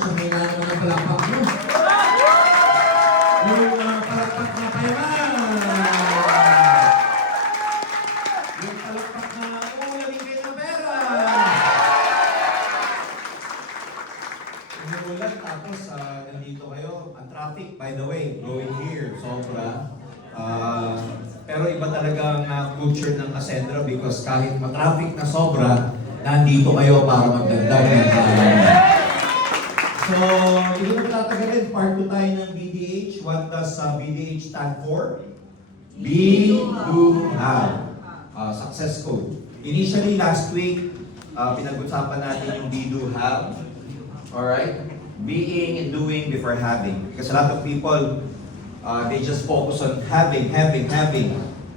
Sabihin nga naman ang palakpak mo. Yung palakpak na payman. Yung palakpak na ulaming kayo ng pera. Umuulan tapos nandito kayo. Ang traffic, by the way, going here, sobra. Pero iba talaga ang culture ng Cassandra because kahit ma-traffic na sobra, nandito kayo para magdagdag ng kaalaman. So, hindi ko natatagalin, part 2 tayo ng BDH. What does BDH stand for? Be, do, have. Success code. Initially, last week, pinag-usapan natin yung be, do, have. Alright? Being and doing before having. Because a lot of people, they just focus on having.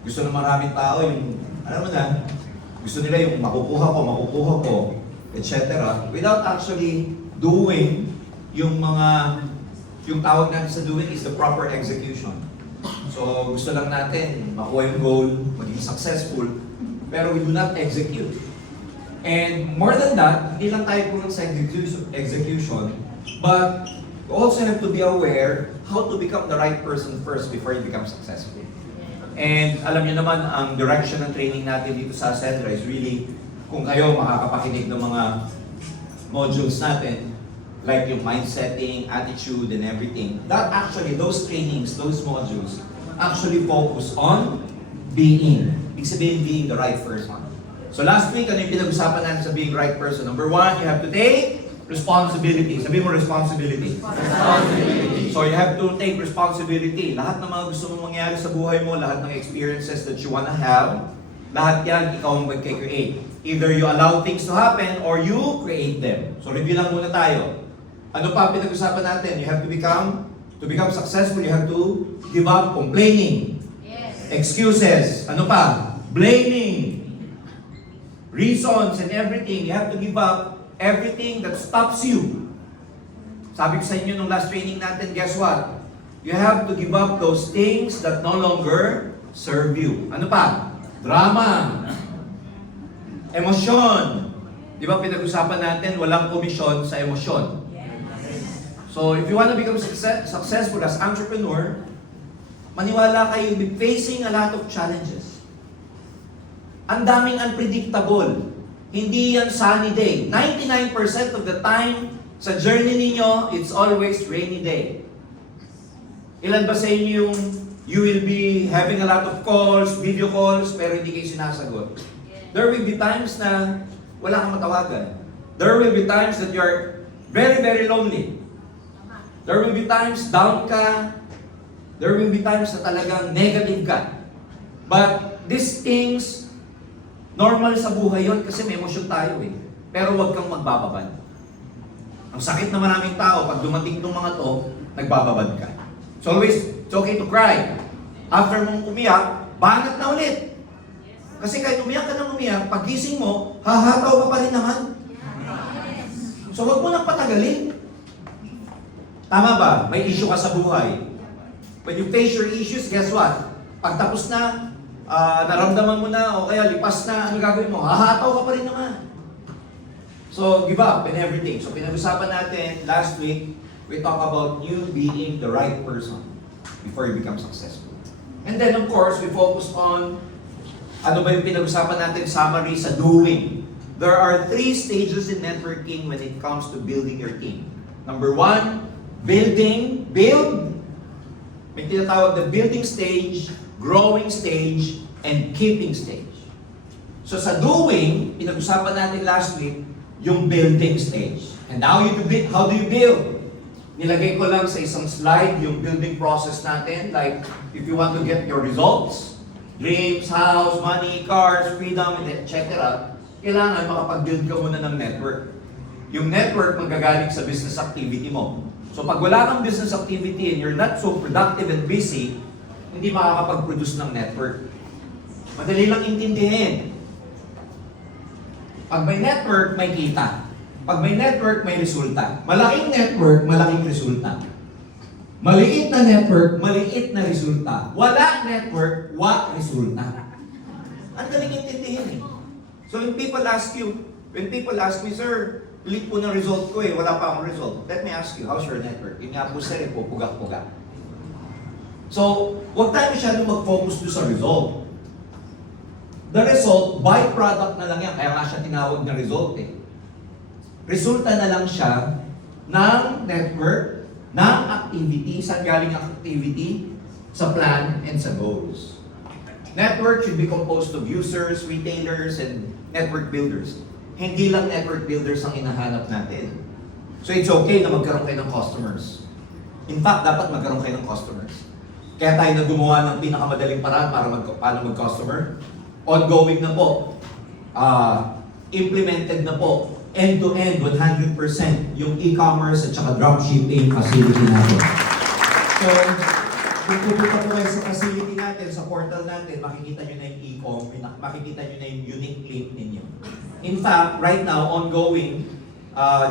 Gusto ng maraming tao yung, alam mo na, gusto nila yung makukuha ko, etc. Without actually doing yung tawag natin sa doing is the proper execution. So, gusto lang natin makuha yung goal, maging successful, pero we do not execute. And more than that, hindi lang tayo puro sa execution, but you also have to be aware how to become the right person first before you become successful. And alam niyo naman, ang direction ng training natin dito sa Cassandra is really, kung kayo makakapakinig ng mga modules natin, like yung mind setting, attitude, and everything, that actually, those trainings, those modules, actually focus on being. Ibig sabihin, being the right person. So last week, ano yung pinag-usapan natin sa being right person? Number 1, you have to take responsibility. Sabihin mo responsibility. So you have to take responsibility. Lahat ng mga gusto mong mangyari sa buhay mo, lahat ng experiences that you wanna have, lahat yan, ikaw ang mag-create. Either you allow things to happen or you create them. So review lang muna tayo. Ano pa pinag-usapan natin? You have to become successful, you have to give up complaining. Yes. Excuses. Ano pa? Blaming. Reasons and everything. You have to give up everything that stops you. Sabi ko sa inyo nung last training natin, guess what? You have to give up those things that no longer serve you. Ano pa? Drama. Emosyon. Di ba pinag-usapan natin, walang komisyon sa emosyon. So if you want to become successful as entrepreneur, maniwala kayo, you'll be facing a lot of challenges. Ang daming unpredictable. Hindi yan sunny day. 99% of the time, sa journey ninyo, it's always rainy day. Ilan ba sa inyo yung you will be having a lot of calls, video calls, pero hindi kayo sinasagot? There will be times na wala kang matawagan. There will be times that you're very, very lonely. There will be times down ka. There will be times na talagang negative ka. But these things, normal sa buhay yon kasi may emosyon tayo eh. Pero huwag kang magbababad. Ang sakit na maraming tao, pag dumating itong mga to, nagbababad ka. So always, it's okay to cry. After mong umiyak, banat na ulit. Kasi kahit umiyak ka ng umiyak, pag gising mo, hahataw ka pa rin naman. So huwag mo nang patagalin. Tama ba? May issue ka sa buhay. When you face your issues, guess what? Pag tapos na, naramdaman mo na, o kaya lipas na, ano gagawin mo? Hahataw ka pa rin naman. So, give up and everything. So, pinag-usapan natin last week, we talk about you being the right person before you become successful. And then, of course, we focus on ano ba yung pinag-usapan natin summary sa doing. There are 3 stages in networking when it comes to building your team. Number 1, build. May tinatawag na building stage, growing stage, and keeping stage. So sa doing, pinag-usapan natin last week, yung building stage. And how do you build? Nilagay ko lang sa isang slide yung building process natin. Like, if you want to get your results, dreams, house, money, cars, freedom, etc., kailangan makapag-build ka muna ng network. Yung network magagaling sa business activity mo. So pag wala kang business activity and you're not so productive and busy, hindi makakapag-produce ng network. Madali lang intindihin. Pag may network, may kita. Pag may network, may resulta. Malaking network, malaking resulta. Maliit na network, maliit na resulta. Wala network, what resulta. Ang daling intindihin eh. So when people ask me, sir, Leak po ng result ko eh, wala pa akong result. Let me ask you, how's your network? Yun nga po sir, po, pugak-pugak. So, huwag tayo masyadong mag-focus doon sa result. The result, byproduct na lang yan, kaya nga siya tinawag na result eh. Resulta na lang siya ng network, ng activity. Saan galing ang activity? Sa plan and sa goals. Network should be composed of users, retailers, and network builders. Hindi lang network builders ang hinahanap natin. So it's okay na magkaroon kayo ng customers. In fact, dapat magkaroon kayo ng customers. Kaya tayo na gumawa ng pinakamadaling paraan para paano mag-customer. Ongoing na po. Implemented na po. End-to-end, 100% yung e-commerce at saka dropshipping facility natin. So, kung pupunta po kayo sa facility natin, sa portal natin, makikita nyo na yung e-com, makikita nyo na yung unique link ninyo. In fact, right now, ongoing,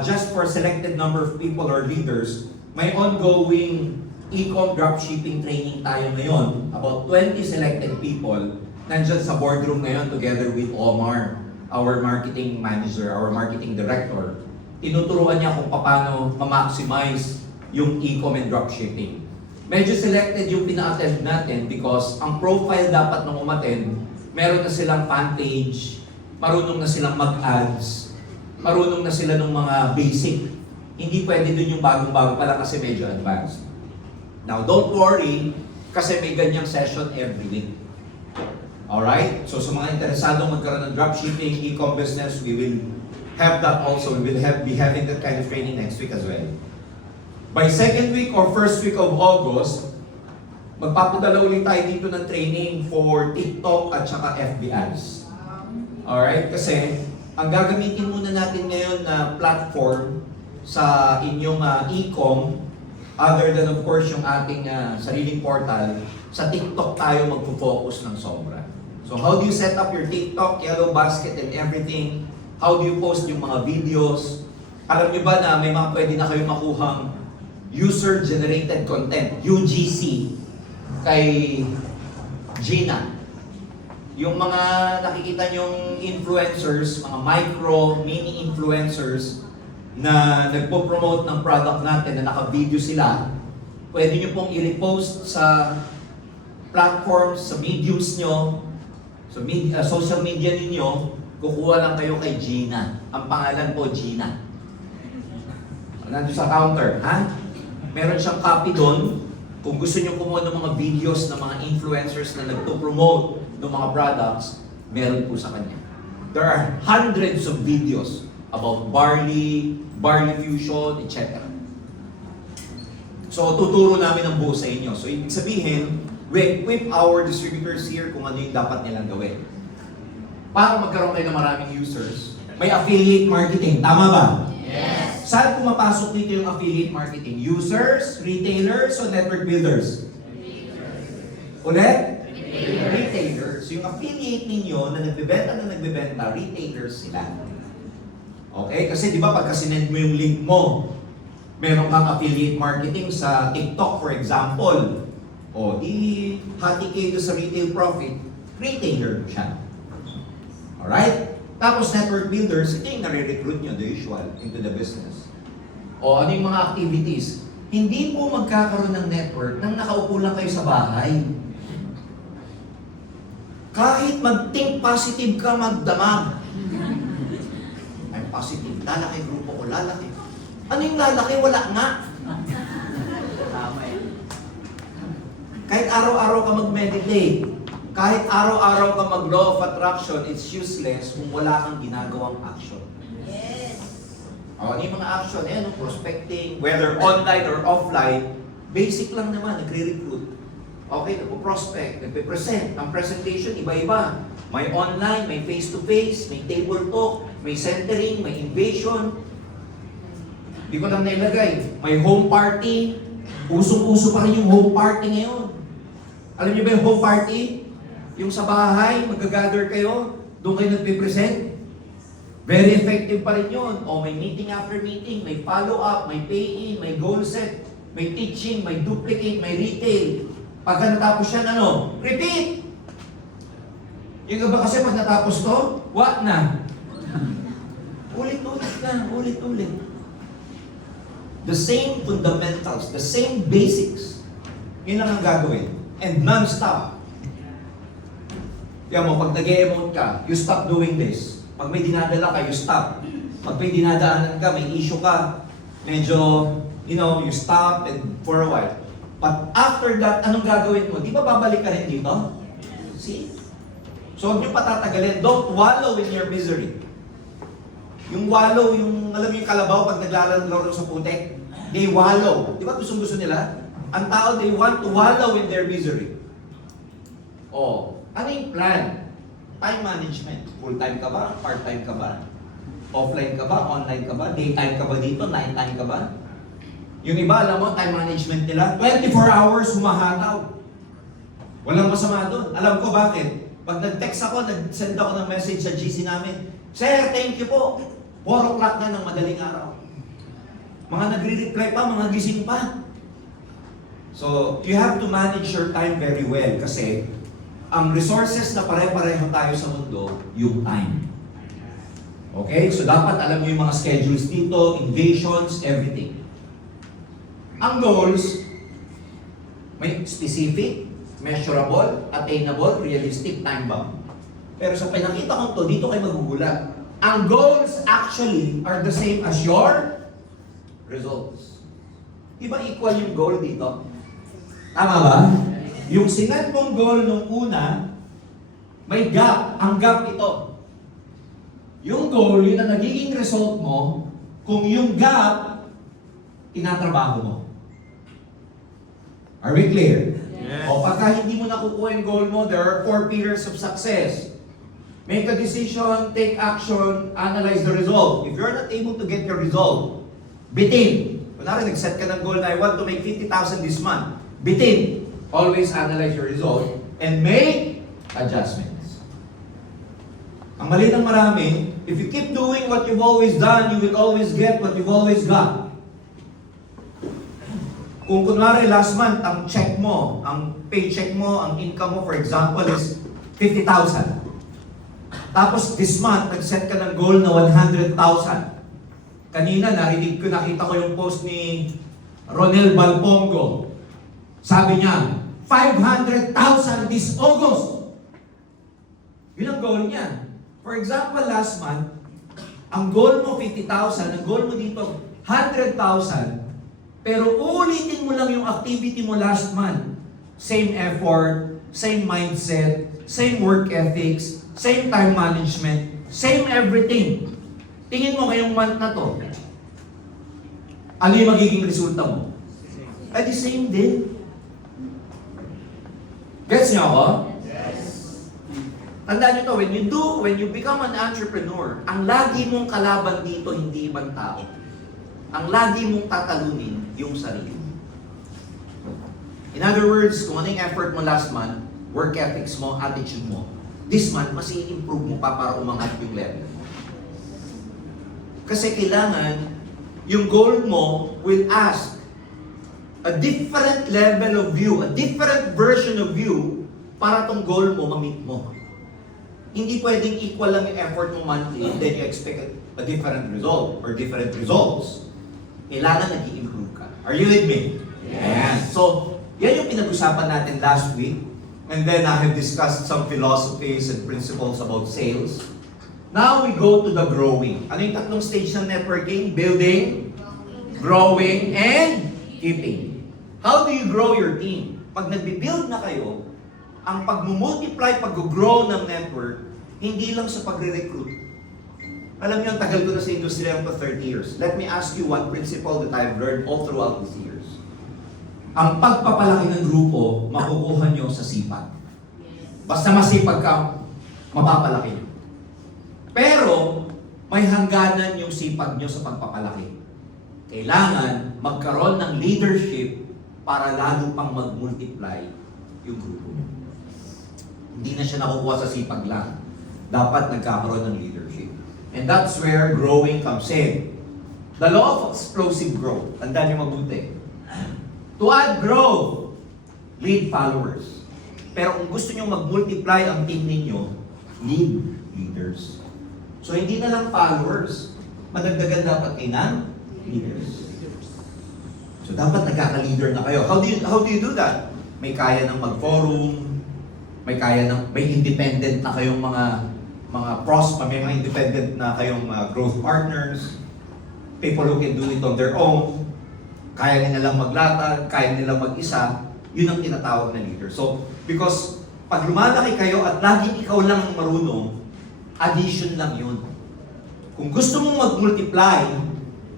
just for selected number of people or leaders, may ongoing e-com dropshipping training tayo ngayon. About 20 selected people nandyan sa boardroom ngayon together with Omar, our marketing manager, our marketing director. Tinuturuan niya kung paano ma-maximize yung e-com and dropshipping. Medyo selected yung pina-attend natin because ang profile dapat nung umattend, meron na silang fan page, marunong na silang mag-ads, marunong na sila ng mga basic. Hindi pwede dun yung bagong-bago pala kasi medyo advanced. Now, don't worry kasi may ganyang session every week. Alright? So sa mga interesadong magkaroon ng dropshipping, e-com business, we will have that also. We will be having that kind of training next week as well. By second week or first week of August, magpapadala ulit tayo dito ng training for TikTok at saka FB ads. Alright? Kasi ang gagamitin muna natin ngayon na platform sa inyong e-com, other than of course yung ating sariling portal, sa TikTok tayo magpo-focus ng sobra. So how do you set up your TikTok, yellow basket and everything? How do you post yung mga videos? Alam niyo ba na may mga pwede na kayong makuhang user-generated content, UGC, kay Gina. Yung mga nakikita nyong influencers, mga micro, mini influencers na nagpo-promote ng product natin na naka-video sila, pwede nyo pong i-repost sa platforms, sa mediums nyo, sa social media ninyo, kukuha lang kayo kay Gina. Ang pangalan po, Gina. Nandun sa counter, ha? Meron siyang copy doon. Kung gusto nyo kumuha ng mga videos ng mga influencers na nagpo-promote ng mga products, meron po sa kanya. There are hundreds of videos about barley fusion, etc. So, tuturo namin ang buo sa inyo. So, ibig sabihin, we equip our distributors here kung ano yung dapat nilang gawin. Para magkaroon kayo ng maraming users, may affiliate marketing. Tama ba? Yes. Saan pumapasok dito yung affiliate marketing? Users, retailers, o network builders? Ulit? Retailers. Yung affiliate ninyo na nagbebenta, retailers sila. Okay? Kasi di ba pagka sinend mo yung link mo, meron kang affiliate marketing sa TikTok, for example. O, di hati kayo sa retail profit, retailer siya. Alright? Tapos network builders, ito yung nare-recruit nyo, the usual, into the business. O, ano yung mga activities? Hindi po magkakaroon ng network nang nakaupo lang kayo sa bahay. Kahit mag-think positive ka, magdamag. I'm positive, lalaki grupo ko, lalaki. Ano yung lalaki? Wala nga. Tama yun. Kahit araw-araw ka mag-meditate, kahit araw-araw ka mag-law of attraction, it's useless kung wala kang ginagawang action. Yes. Ano yung mga action? Prospecting, whether online or offline, basic lang naman, nagre-recruit. Okay, nagpo-prospect, nagpe-present. Ang presentation, iba-iba. May online, may face-to-face, may table talk, may centering, may invasion. Hindi ko lang nailagay. May home party. Usong-uso pa rin yung home party ngayon. Alam niyo ba yung home party? Yung sa bahay, mag-gather kayo, doon kayo nagpe-present. Very effective pa rin yun. O may meeting after meeting, may follow-up, may pay-in, may goal set, may teaching, may duplicate, may retail. Pagka natapos yan, repeat! Yung iba kasi pag natapos to, what na? Ulit-ulit na, ulit-ulit. The same fundamentals, the same basics. Yun lang ang gagawin. And non-stop. Kaya mo, pag nag-e-emote ka, you stop doing this. Pag may dinadala ka, you stop. Pag may dinadaanan ka, may issue ka, medyo, you stop and for a while. But after that, anong gagawin mo? Di ba babalik ka rin dito? See? So huwag niyo patatagalin. Don't wallow in your misery. Yung wallow, alam mo yung kalabaw pag naglalaro sa putek? They wallow. Di ba gusto nila? Ang tao, they want to wallow in their misery. Oh, ano yung plan? Time management. Full-time ka ba? Part-time ka ba? Offline ka ba? Online ka ba? Daytime ka ba dito? Nighttime ka ba? Yung iba, alam mo, time management nila, 24 hours humahataw. Walang masama doon. Alam ko bakit. Pag nag-text ako, nag-send ako ng message sa GC namin, Sir, thank you po. 4 o'clock na ng madaling araw. Mga nagre-reply pa, mga gising pa. So, you have to manage your time very well kasi ang resources na pare-pareho tayo sa mundo, yung time. Okay? So, dapat alam mo yung mga schedules dito, invasions, everything. Ang goals, may specific, measurable, attainable, realistic, time-bound. Pero sa pinakita kong to, dito kayo magugulat. Ang goals actually are the same as your results. Di ba equal yung goal dito? Tama ba? Yung sinet mong goal nung una, may gap. Ang gap ito. Yung goal, yun ang nagiging result mo kung yung gap, tinatrabaho mo. Are we clear? Yes. O pagka hindi mo nakukuha yung goal mo, there are 4 pillars of success. Make a decision, take action, analyze the result. If you're not able to get your result, bitin. Kunwari, nag-set ka ng goal na I want to make 50,000 this month. Bitin. Always analyze your result and make adjustments. Ang mali ng marami, if you keep doing what you've always done, you will always get what you've always got. Kung kunwari last month, ang check mo, ang paycheck mo, ang income mo, for example, is 50,000. Tapos this month, nag-set ka ng goal na 100,000. Kanina, nakita ko yung post ni Ronel Balpongo. Sabi niya, 500,000 this August. Yun ang goal niya. For example, last month, ang goal mo 50,000, ang goal mo dito 100,000, pero ulitin mo lang yung activity mo last month. Same effort, same mindset, same work ethics, same time management, same everything. Tingin mo ngayong month na to, ano yung magiging resulta mo? Ay, the same din. Gets niyo ako? Yes. Tandaan niyo to, when you become an entrepreneur, ang lagi mong kalaban dito, hindi ibang tao. Ang lagi mong tatalunin, yung sarili. In other words, kung anong effort mo last month, work ethics mo, attitude mo, this month, mas i-improve mo pa para umangat yung level. Kasi kailangan, yung goal mo will ask a different level of you, a different version of you, para tong goal mo, ma-meet mo. Hindi pwedeng equal lang yung effort mo monthly and then you expect a different result or different results. Kailangan nag-i-improve ka. Are you with me? Yes. So, yan yung pinag-usapan natin last week. And then I have discussed some philosophies and principles about sales. Now we go to the growing. Ano yung tatlong stage ng networking? Building, growing, and keeping. How do you grow your team? Pag nagbi-build na kayo, ang pag-multiply, pag-grow ng network, hindi lang sa pagre-recruit. Alam niyo, ang tagal ko na sa industriya for 30 years. Let me ask you one principle that I've learned all throughout these years. Ang pagpapalaki ng grupo, makukuha niyo sa sipag. Basta masipag ka, mapapalaki niyo. Pero, may hangganan yung sipag niyo sa pagpapalaki. Kailangan magkaroon ng leadership para lalo pang mag-multiply yung grupo. Hindi na siya nakukuha sa sipag lang. Dapat nagkakaroon ng leadership. And that's where growing comes in. The law of explosive growth. Tandaan niyo mabuti. To add growth, lead followers. Pero kung gusto niyo mag-multiply ang team ninyo, lead leaders. So hindi na lang followers. madagdagan dapat kayo ng leaders. So dapat nagkaka-leader na kayo. How do you do that? May kaya ng mag-forum, may independent na kayong mga may mga independent na kayong growth partners, people who can do it on their own, kaya nilang maglatag, kaya nilang mag-isa, yun ang tinatawag na leader. So, because pag lumalaki kayo at laging ikaw lang ang marunong, addition lang yun. Kung gusto mong mag-multiply,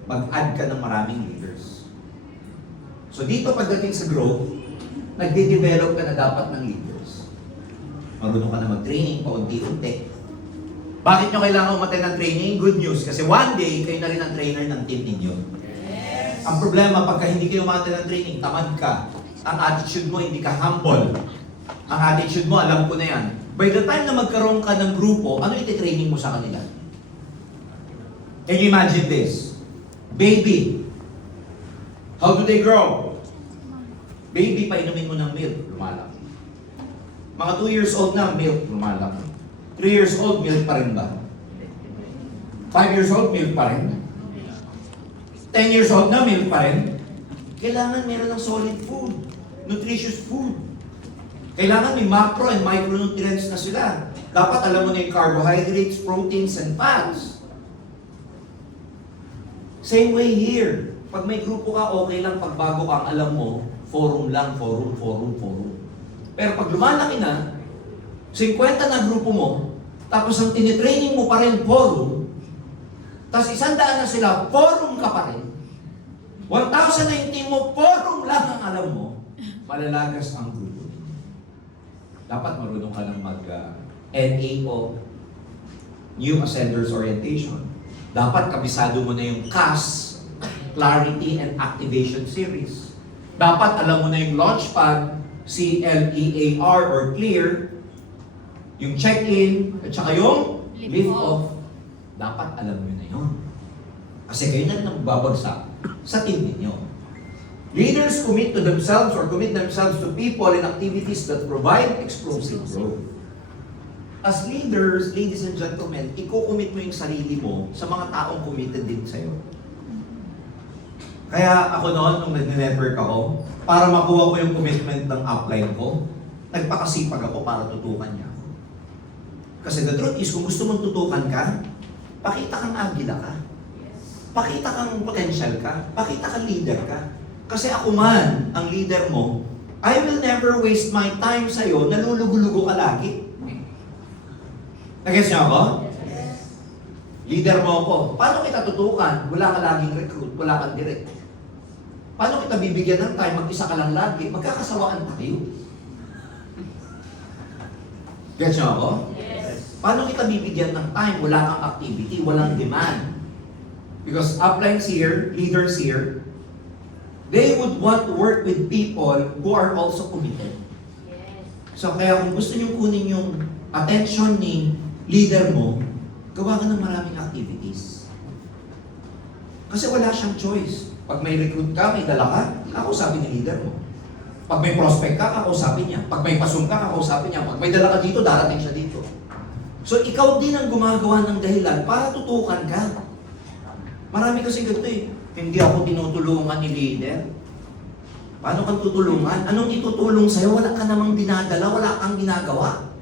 mag-add ka ng maraming leaders. So dito pagdating sa growth, nagde-develop ka na dapat ng leaders. Marunong ka na mag-training paunti-unti. Bakit nyo kailangan umattend ng training? Good news, kasi one day, kayo na rin ang trainer ng team ninyo. Yes. Ang problema, pagka hindi kayo umattend ng training, tamad ka. Ang attitude mo, hindi ka humble. Ang attitude mo, alam ko na yan. By the time na magkaroon ka ng grupo, ano iti-training mo sa kanila? Can you imagine this? Baby. How do they grow? Baby, painumin mo ng milk, lumalaki. Mga 2 years old na, milk, lumalaki. 3 years old, milk pa rin ba? 5 years old, milk pa rin? 10 years old na, milk pa rin? Kailangan meron ng solid food, nutritious food. Kailangan may macro and micronutrients na sila. Dapat alam mo na yung carbohydrates, proteins, and fats. Same way here. Pag may grupo ka, okay lang. Pag bago kang alam mo, forum lang, forum. Pero pag lumalaki na, 50 na grupo mo, tapos ang tinitraining mo pa rin forum, tapos 100 na sila, forum ka pa rin. 1,000 na yung team mo, forum lang ang alam mo, malalagas ang grupo. Dapat marunong ka ng NAO, New Ascenders Orientation. Dapat kabisado mo na yung CAS, Clarity and Activation Series. Dapat alam mo na yung Launchpad, CLEAR or Clear, yung check-in, at saka yung lift-off. Dapat alam mo na yun. Kasi kayo na rin ang babagsak sa team ninyo. Leaders commit to themselves or commit themselves to people and activities that provide explosive growth. As leaders, ladies and gentlemen, i-commit mo yung sarili mo sa mga taong committed din sa'yo. Kaya ako noon, nung nag-network ako, para makuha ko yung commitment ng upline ko, nagpakasipag ako para tutukan niya ako. Kasi the truth is, kung gusto mong tutukan ka, pakita kang agila ka. Pakita kang potential ka. Pakita kang leader ka. Kasi ako man, ang leader mo, I will never waste my time sa'yo, nalulugo-lugo ka lagi. Nag-gets niyo ako? Yes. Leader mo ako. Paano kita tutukan? Wala ka laging recruit, wala kang direct. Paano kita bibigyan ng time? Mag-isa ka lang lagi. Magkakasawaan tayo. Gets niyo ako? Yes. Paano kita bibigyan ng time? Wala kang activity, walang demand. Because uplines here, leaders here, they would want to work with people who are also committed. Yes. So kaya kung gusto niyo kunin yung attention ni leader mo, gawa ka ng maraming activities. Kasi wala siyang choice. Pag may recruit ka, may dala ka, kakausapin ni leader mo. Pag may prospect ka, kakausapin niya. Pag may pasum ka, kakausapin niya. Pag may dala ka dito, darating siya dito. So ikaw din ang gumagawa ng dahilan para tutukan ka. Marami kasi ganito eh. Hindi ako tinutulungan ni leader. Paano kang tutulungan? Anong itutulong sa'yo? Wala ka namang dinadala, wala kang ginagawa.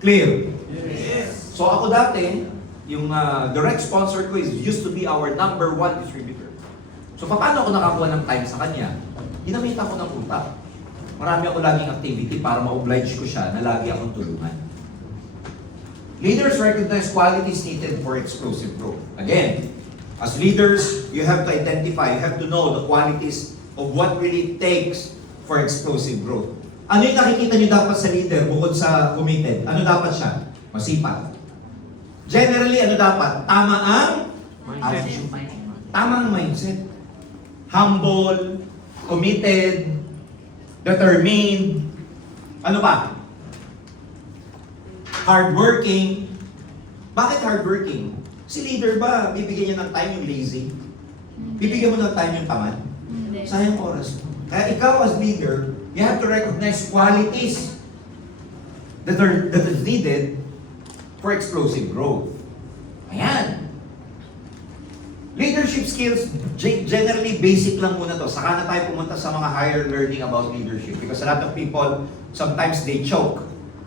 Clear? Yes. So ako dati, yung direct sponsor ko used to be our #1 distributor. So paano ako nakakuha ng time sa kanya? Ginamitan ko ng utak. Marami ako laging activity para ma-oblige ko siya na lagi akong tulungan. Leaders recognize qualities needed for explosive growth. Again, as leaders, you have to identify, you have to know the qualities of what really takes for explosive growth. Ano yung nakikita nyo dapat sa leader bukod sa committed? Ano dapat siya? Masipag. Generally, ano dapat? Tama ang attitude. Tamang mindset. Humble, committed, determined. Ano pa? Hardworking. Bakit hardworking? Si leader ba, bibigyan niya ng time yung lazy? Bibigyan mo ng time yung tamad? Sayang oras mo. Kaya ikaw as leader, you have to recognize qualities that is needed for explosive growth. Ayan. Leadership skills, generally basic lang muna to. Saka na tayo pumunta sa mga higher learning about leadership. Because a lot of people, sometimes they choke.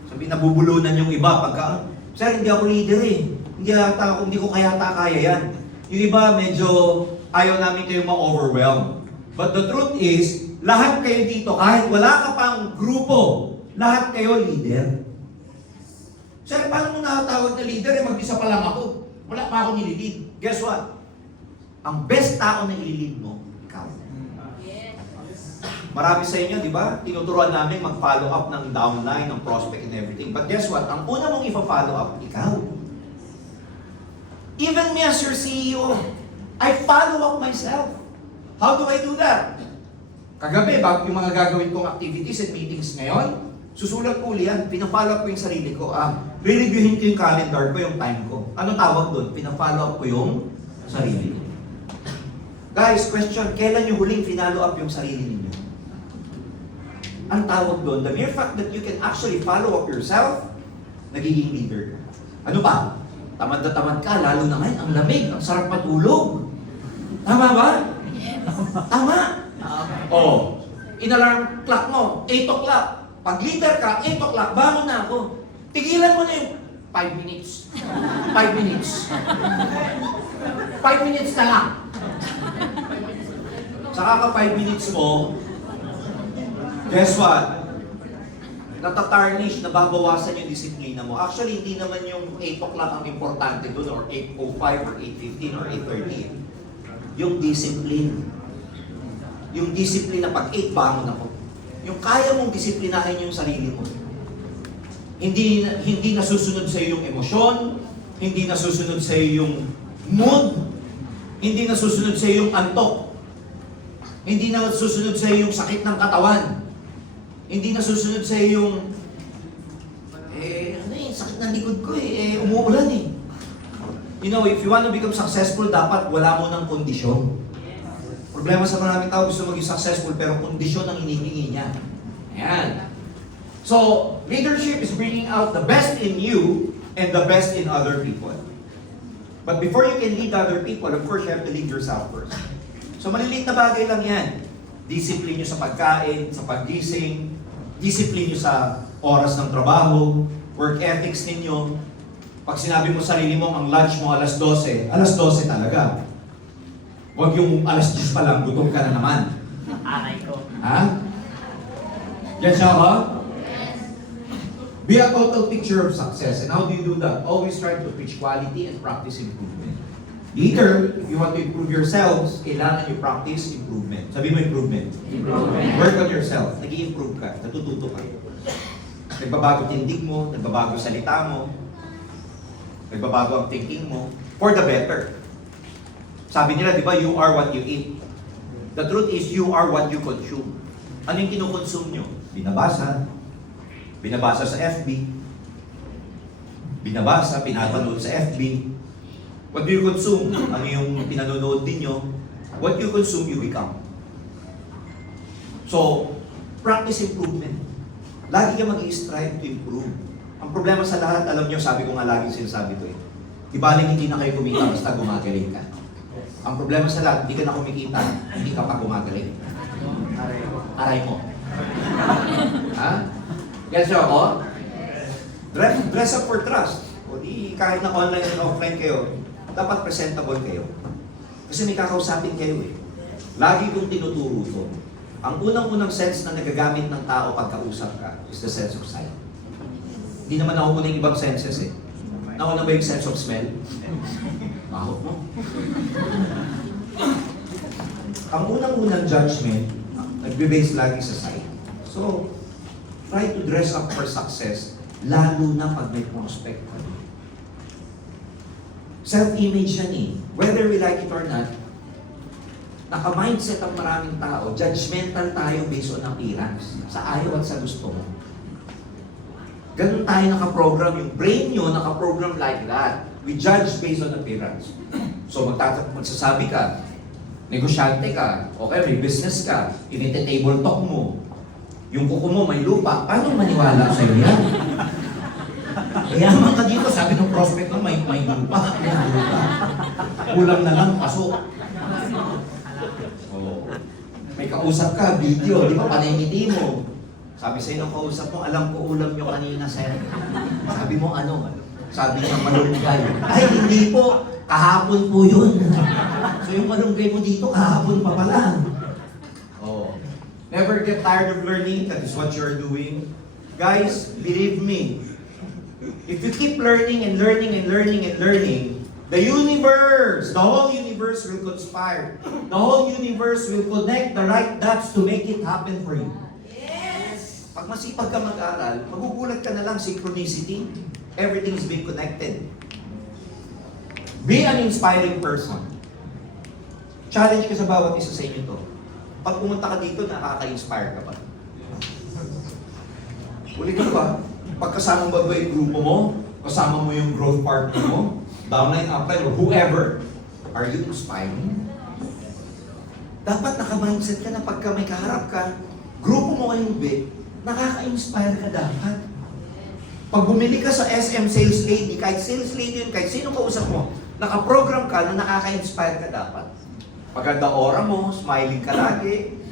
Sabi, nabubulunan yung iba pagka, sir, hindi ako leader eh. Hindi ko kaya yan. Yung iba, medyo ayaw namin kayong ma-overwhelm. But the truth is, lahat kayo dito, kahit wala ka pang grupo, lahat kayo leader. Sir, paano mo nakatawag na leader? Mag-isa pa lang ako. Wala pa ako nililid. Guess what? Ang best tao na ililid mo, ikaw. Marami sa inyo, di ba? Tinuturuan namin mag-follow up ng downline, ng prospect and everything. But guess what? Ang una mong ipa-follow up, ikaw. Even me as your CEO, I follow up myself. How do I do that? Kagabi, bago yung mga gagawin kong activities and meetings ngayon, susulat ko uli yan, pina-follow up ko yung sarili ko. Re-reviewin ko yung calendar ko, yung time ko. Ano tawag doon? Pina-follow up ko yung sarili ko. Guys, question, kailan yung huling finalo up yung sarili ninyo? Ang tawag doon, the mere fact that you can actually follow up yourself, nagiging leader ka. Ano pa? Tamad na tamad ka, lalo na ngayon, ang lamig, ang sarap matulog. Tama ba? Tama. Oh, in-alarm clock mo, 8 o'clock. Pag leader ka, 8 o'clock, bangon na ako. Tigilan mo na yung 5 minutes. 5 minutes. 5 minutes na lang. Saka ka 5 minutes mo, guess what? Natatarnish, nababawasan yung disiplina mo. Actually, hindi naman yung 8 o'clock ang importante doon, or 8:05, or 8:15, or 8:30. Yung discipline. Yung discipline na pag 8, bangon ako. Yung kaya mong disiplinahin yung sarili mo. Hindi nasusunod sa iyo yung emosyon, hindi nasusunod sa iyo yung mood, hindi nasusunod sa iyo yung antok, hindi nasusunod sa iyo yung sakit ng katawan, hindi nasusunod sa iyo yung sakit ng likod ko umuulan eh. You know, if you want to become successful, dapat wala mo ng kondisyon. Problema sa maraming tao, gusto maging successful, pero kondisyon ang hinihingi niya. Ayan. So, leadership is bringing out the best in you and the best in other people. But before you can lead other people, of course, you have to lead yourself first. So, maliliit na bagay lang yan. Discipline nyo sa pagkain, sa paggising, discipline nyo sa oras ng trabaho, work ethics ninyo. Pag sinabi mo sa sarili mo, ang lunch mo alas 12 talaga. Huwag yung alas 10 pa lang, gutom ka na naman. Aray ko. Ha? Yan siya ba? Be a total picture of success. And how do you do that? Always try to preach quality and practice improvement. Either, if you want to improve yourselves, kailangan you practice improvement. Sabi mo improvement. Improvement. Work on yourself. Nag-i-improve ka. Natututo ka. Nagbabago tindig mo, nagbabago salita mo, nagbabago ang thinking mo, for the better. Sabi nila, di ba, you are what you eat. The truth is, you are what you consume. Ano yung kinukonsume nyo? Binabasa. Binabasa sa FB. Binabasa, pinapanood sa FB. What do you consume? Ano yung pinanonood ninyo? What you consume, you become. So, practice improvement. Lagi ka mag-i-strive to improve. Ang problema sa lahat, alam nyo, sabi ko nga lagi sinasabi ko di baling hindi na kayo kumita basta gumagaling ka. Ang problema sa lahat, hindi ka na kumikita, hindi ka pa gumagaling. Aray mo. Ha? Gets nyo ako? Dress up for trust. O di, kahit na online and offline kayo, dapat presentable kayo. Kasi may kakausapin kayo eh. Lagi kong tinuturo to. Ang unang-unang sense na nagagamit ng tao pagkausap ka is the sense of sight. Hindi naman nakukuha ng ibang senses eh. Nakuha ba yung sense of smell? Mahot mo. Ang unang-unang judgment, nagbe-base lagi sa sight. So, try to dress up for success, lalo na pag may prospect ka. Self-image yan eh. Whether we like it or not, naka-mindset ang maraming tao, judgmental tayo based on appearance, sa ayaw at sa gusto mo. Ganun tayo naka-program, yung brain nyo naka-program like that. We judge based on appearance. So magsasabi ka, negosyante ka, okay, may business ka, inite-table talk mo, yung kuko mo may lupa, paano maniwala sa'yo yan? Yaman ka dito, sabi ng prospect ng may lupa. May lupa. Kulang na lang, pasok. Oo. May kausap ka, video, di ba, paningiti mo. Sabi sa'yo ng kausap mo, alam ko ulam nyo kanina, sir. Sabi mo, ano? Sabi niya, malunggay. Ay, hindi po. Kahapon po yun. So yung malunggay mo dito, kahapon pa pala. Oh. Never get tired of learning. That is what you're doing. Guys, believe me. If you keep learning and learning and learning and learning, the universe, the whole universe will conspire. The whole universe will connect the right dots to make it happen for you. Yes. Pag masipag ka mag-aral, magugulat ka na lang synchronicity. Everything is being connected. Be an inspiring person. Challenge ka sa bawat isa sa inyo to. Pag pumunta ka dito, nakaka-inspire ka ba? Uli ka ba? Pagkasama mo ba yung grupo mo? Kasama mo yung growth partner mo? Downline, upline, or whoever? Are you inspiring? Dapat naka-mindset ka na pagka may kaharap ka, grupo mo kayong big, nakaka-inspire ka dapat. Pag bumili ka sa SM Sales Lady, kahit sales lady yun, kahit sino kausap mo, naka-program ka na nakaka-inspire ka dapat. Paganda aura mo, smiling ka lagi.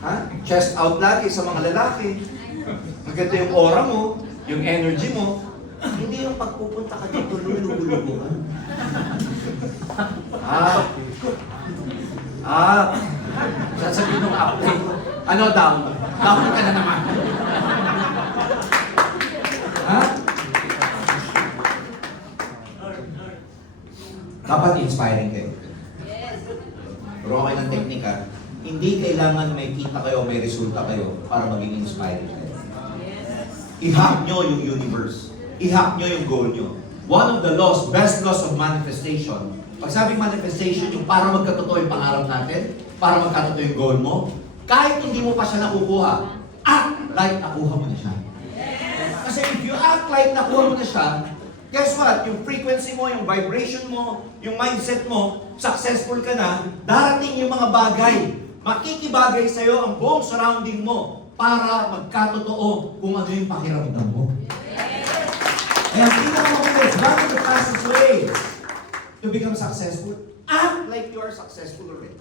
Ha? Chest out lagi sa mga lalaki. Maganda yung aura mo, yung energy mo. Hindi yung pagpupunta ka dito, lulugo-lugo ka. Sasabihin ng update. Ano down? Down ka na naman. Ha? Dapat inspiring kayo. Pero okay ng teknika, hindi kailangan may kita kayo, may resulta kayo para maging inspiring kayo. I-hack nyo yung universe. I-hack nyo yung goal nyo. One of the laws, best laws of manifestation, pag sabing manifestation, yung para magkatotoo yung pangarap natin, para magkatotoo yung goal mo, kahit hindi mo pa siya nakukuha, act like nakuha mo na siya. Kasi if you act like nakuha mo na siya, guess what? Yung frequency mo, yung vibration mo, yung mindset mo, successful ka na, darating yung mga bagay. Makikibagay sa'yo ang buong surrounding mo para magkatotoo kung ano yung pakiramdam mo. Kaya pinaka-mabilis, one of the fastest ways to become successful, act like you are successful already.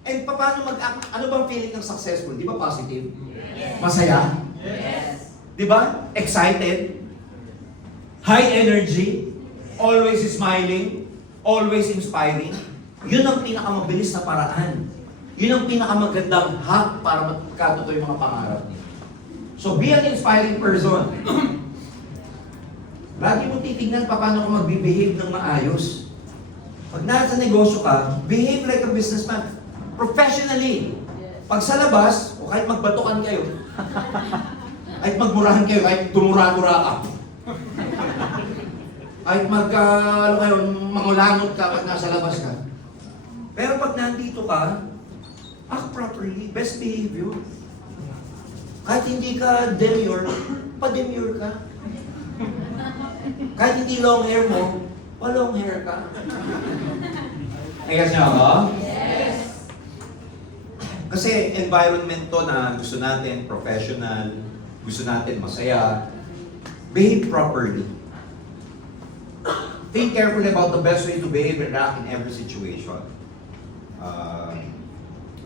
And paano mag-act? Ano bang feeling ng successful? Di ba positive? Yes. Masaya? Yes. Di ba? Excited? High energy? Always smiling? Always inspiring? Yun ang pinakamabilis na paraan. Yun ang pinakamagandang hack para magkatotoo yung mga pangarap niyo. So be an inspiring person. Lagi mo titignan paano ka mag-behave ng maayos. Pag nasa negosyo ka, behave like a businessman. Professionally. Pag sa labas, o kahit magbatukan kayo, kahit magmurahan kayo, kahit tumura-tura ka, kahit mangulangot ka pag nasa labas ka. Pero pag nandito ka, act properly, best behavior. Kahit hindi ka demure, pa-demure ka. Kahit hindi long hair mo, pa-long hair ka. Kaya siya ako? Yes! Kasi environment to na gusto natin professional, gusto natin masaya, behave properly. Think carefully about the best way to behave and react in every situation.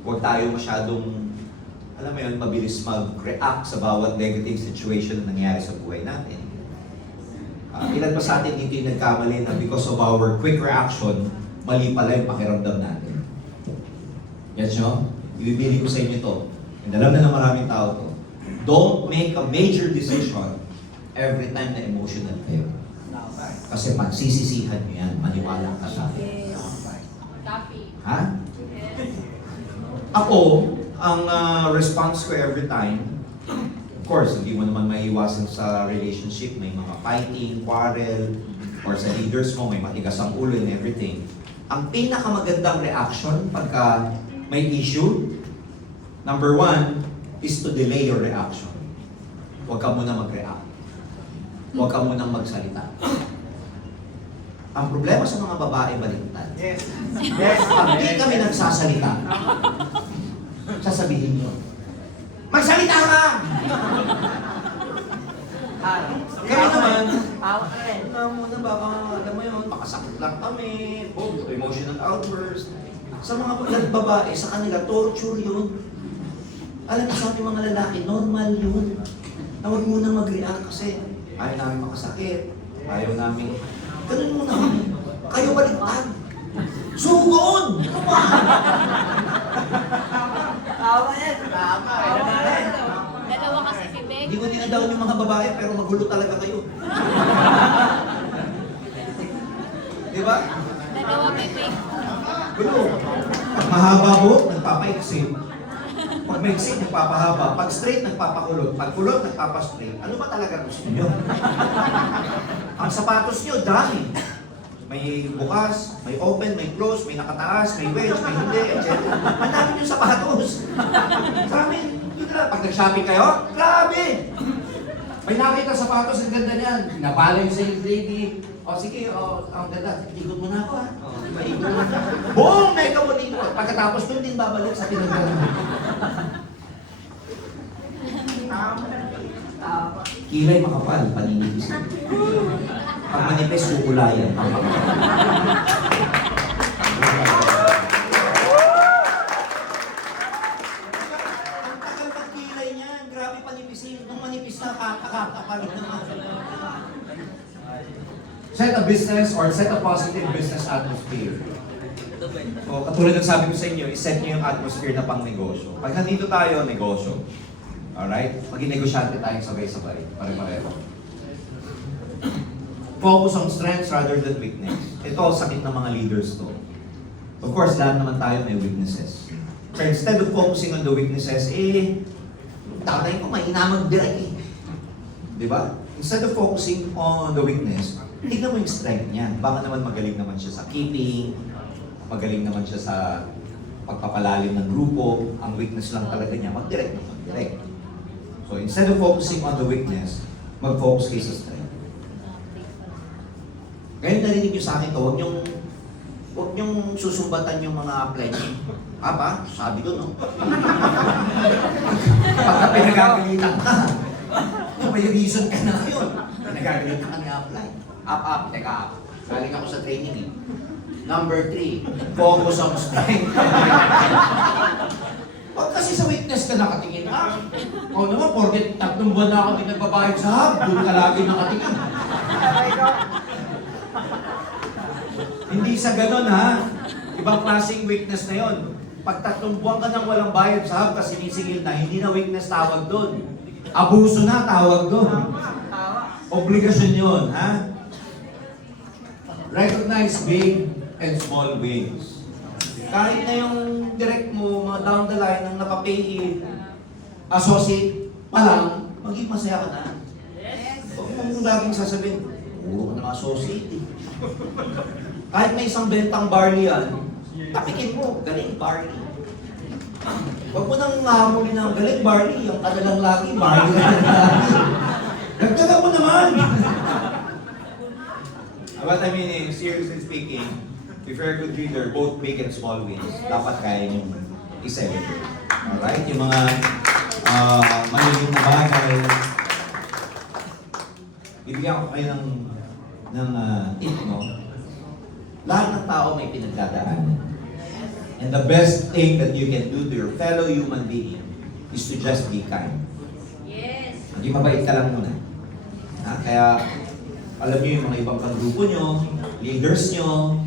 Huwag tayo masyadong, alam mo yun, mabilis mag-react sa bawat negative situation na nangyari sa buhay natin. Ilan pa sa atin dito yung nagkamali na because of our quick reaction, mali pala yung pakiramdam natin. Gets nyo? Ibibili ko sa inyo to. And alam na ng maraming tao to. Don't make a major decision every time na emotional kayo. Kasi pagsisisihan nyo yan, maniwala ka sa akin. Ha? Ako, ang response ko every time, of course, hindi mo naman maiiwasan sa relationship, may mga fighting, quarrel, or sa leaders mo, may matigas ang ulo and everything. Ang pinakamagandang reaction pagka may issue, number one, is to delay your reaction. Huwag ka muna mag-react. Huwag ka munang magsalita. Ang problema sa mga babae, baliktad. Yes. Yes. Pag di kami nagsasalita, sasabihin nyo, magsalita ka! Kayo naman, Hawak na rin. baka, alam mo yun, makasakit lang kami, emotional outburst. Sa mga babae, sa kanila, torture yun. Alam mo, sa ating mga lalaki, normal yun. Na huwag munang mag-react kasi ayaw namin makasakit, ayaw namin. Ganun muna. Kayo baliktad. Sugod! Ano ba? Tama yan. Tama. Tama yan. Dalawa kasi si Beg. Hindi ko dinadaw yung mga babae, pero magulo talaga kayo. Di ba? Dalawa may Beg. Gulo. Pag mahaba mo, nagpapaiksi. Pag maiksi, nagpapahaba. Pag straight, nagpapakulot. Pag kulot, nagpapastraight. Ano ba talaga gusto nyo? Ang sapatos nyo, dami. May bukas, may open, may close, may nakataas, may wedge, may hindi, etc. Ang dami yung sapatos. Sa amin, yun na. Pag nag-shopping kayo, grabe! May nakita sapatos, ang ganda niyan. Napala yung sales lady. O sige, ang ganda. Ikot mo na ako ha. Maikot mo na. Boom! Mega mo dito. Pagkatapos doon din babalik sa pinagdala. Kilay makapal, paninigis. Pag manipes, kukulayan. Ang tagal pagkilay niyan. Grabe panipisin. Nung manipis na, kakakapalit naman. Set a business or set a positive business atmosphere. O, katulad ng sabi ko sa inyo, iset nyo yung atmosphere na pang negosyo. Pag nandito tayo, negosyo. Alright? Maging negosyante tayong sabay-sabay. Pare-pareho. Focus on strengths rather than weakness. Ito, sakit ng mga leaders to. Of course, lahat naman tayo may weaknesses. So instead of focusing on the weaknesses, tatay ko mahina mag-direct eh. Di ba? Instead of focusing on the weakness, tignan mo yung strength niya. Baka naman magaling naman siya sa keeping, magaling naman siya sa pagpapalalim ng grupo. Ang weakness lang talaga niya, mag-direct na mag-direct. So instead of focusing on the weakness, mag-focus kayo sa strength. Ngayon narinig nyo sa akin to, huwag nyong susumbatan yung mga pledge. Apa? Sabi ko, no? Pagka pinagagalitan ka, may reason ka na ngayon. Pinagagalitan ka na apply. Up, teka up. Galing ako sa training eh. Number 3, focus on strength. Huwag kasi sa weakness ka nakatingin. O naman, porket 3 buwan na ako din nagbabayad sa hub, doon ka lagi nakatingin. Hindi sa ganun ha. Ibang klaseng weakness na yon. Pag 3 buwan ka nang walang bayad sa hub kasi sinisingil na, hindi na weakness tawag doon. Abuso na tawag doon. Obligasyon yon, ha? Recognize big and small wins. Kahit na yung direct mo, mga down the line, ang napapay associate pa lang, maging masaya ka na. Huwag mong laging sasabihin, puro ka na associate eh. Kahit may isang bentang barley yan, tapikin mo, galing barley. Huwag mo nang hamulin ng galing barley, yung kanilang lagi, barley na lagi. Dagdagan mo naman! What I mean is, seriously speaking, if you're a good leader, both big and small wins, dapat kaya nyo i-celebrate. Alright? Yung mga maliliit na bagay. Bibigyan ko kayo ng tip, no? Lahat ng tao may pinagdadaanan. And the best thing that you can do to your fellow human being is to just be kind. Yes. Hindi mabait ka lang muna. Kaya, alam niyo yung mga ibang kagrupo nyo, leaders nyo,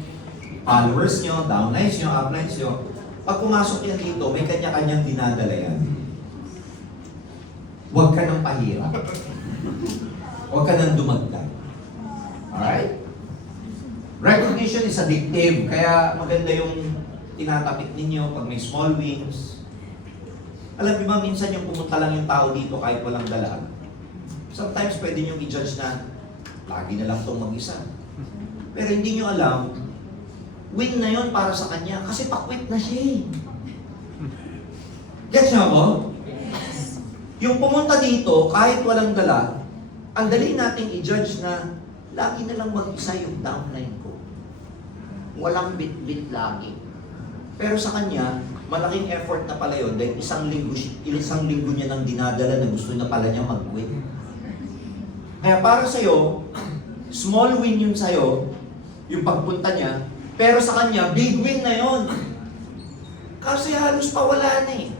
followers nyo, downlines nyo, uplines nyo, pag pumasok yan dito, may kanya-kanyang dinadala yan. Huwag ka nang pahirap. Huwag ka nang dumagdag. Alright? Recognition is addictive, kaya maganda yung tinatapit ninyo pag may small wins. Alam niyo ba, minsan yung pumunta lang yung tao dito kahit walang dala. Sometimes pwede nyo i-judge na lagi na lang itong mag-isa. Pero hindi nyo alam, win na yon para sa kanya kasi pakwit na siya eh. Gets nyo ako? Yung pumunta dito kahit walang dala, ang dali nating i-judge na lagi na lang mag-isa yung downline ko. Walang bit-bit lagi. Pero sa kanya, malaking effort na pala yun dahil isang linggo niya nang dinadala na gusto na pala niya mag-win. Kaya para sa'yo, small win yun sa'yo, yung pagpunta niya, pero sa kanya, big win na yun. Kasi halos pawala na eh.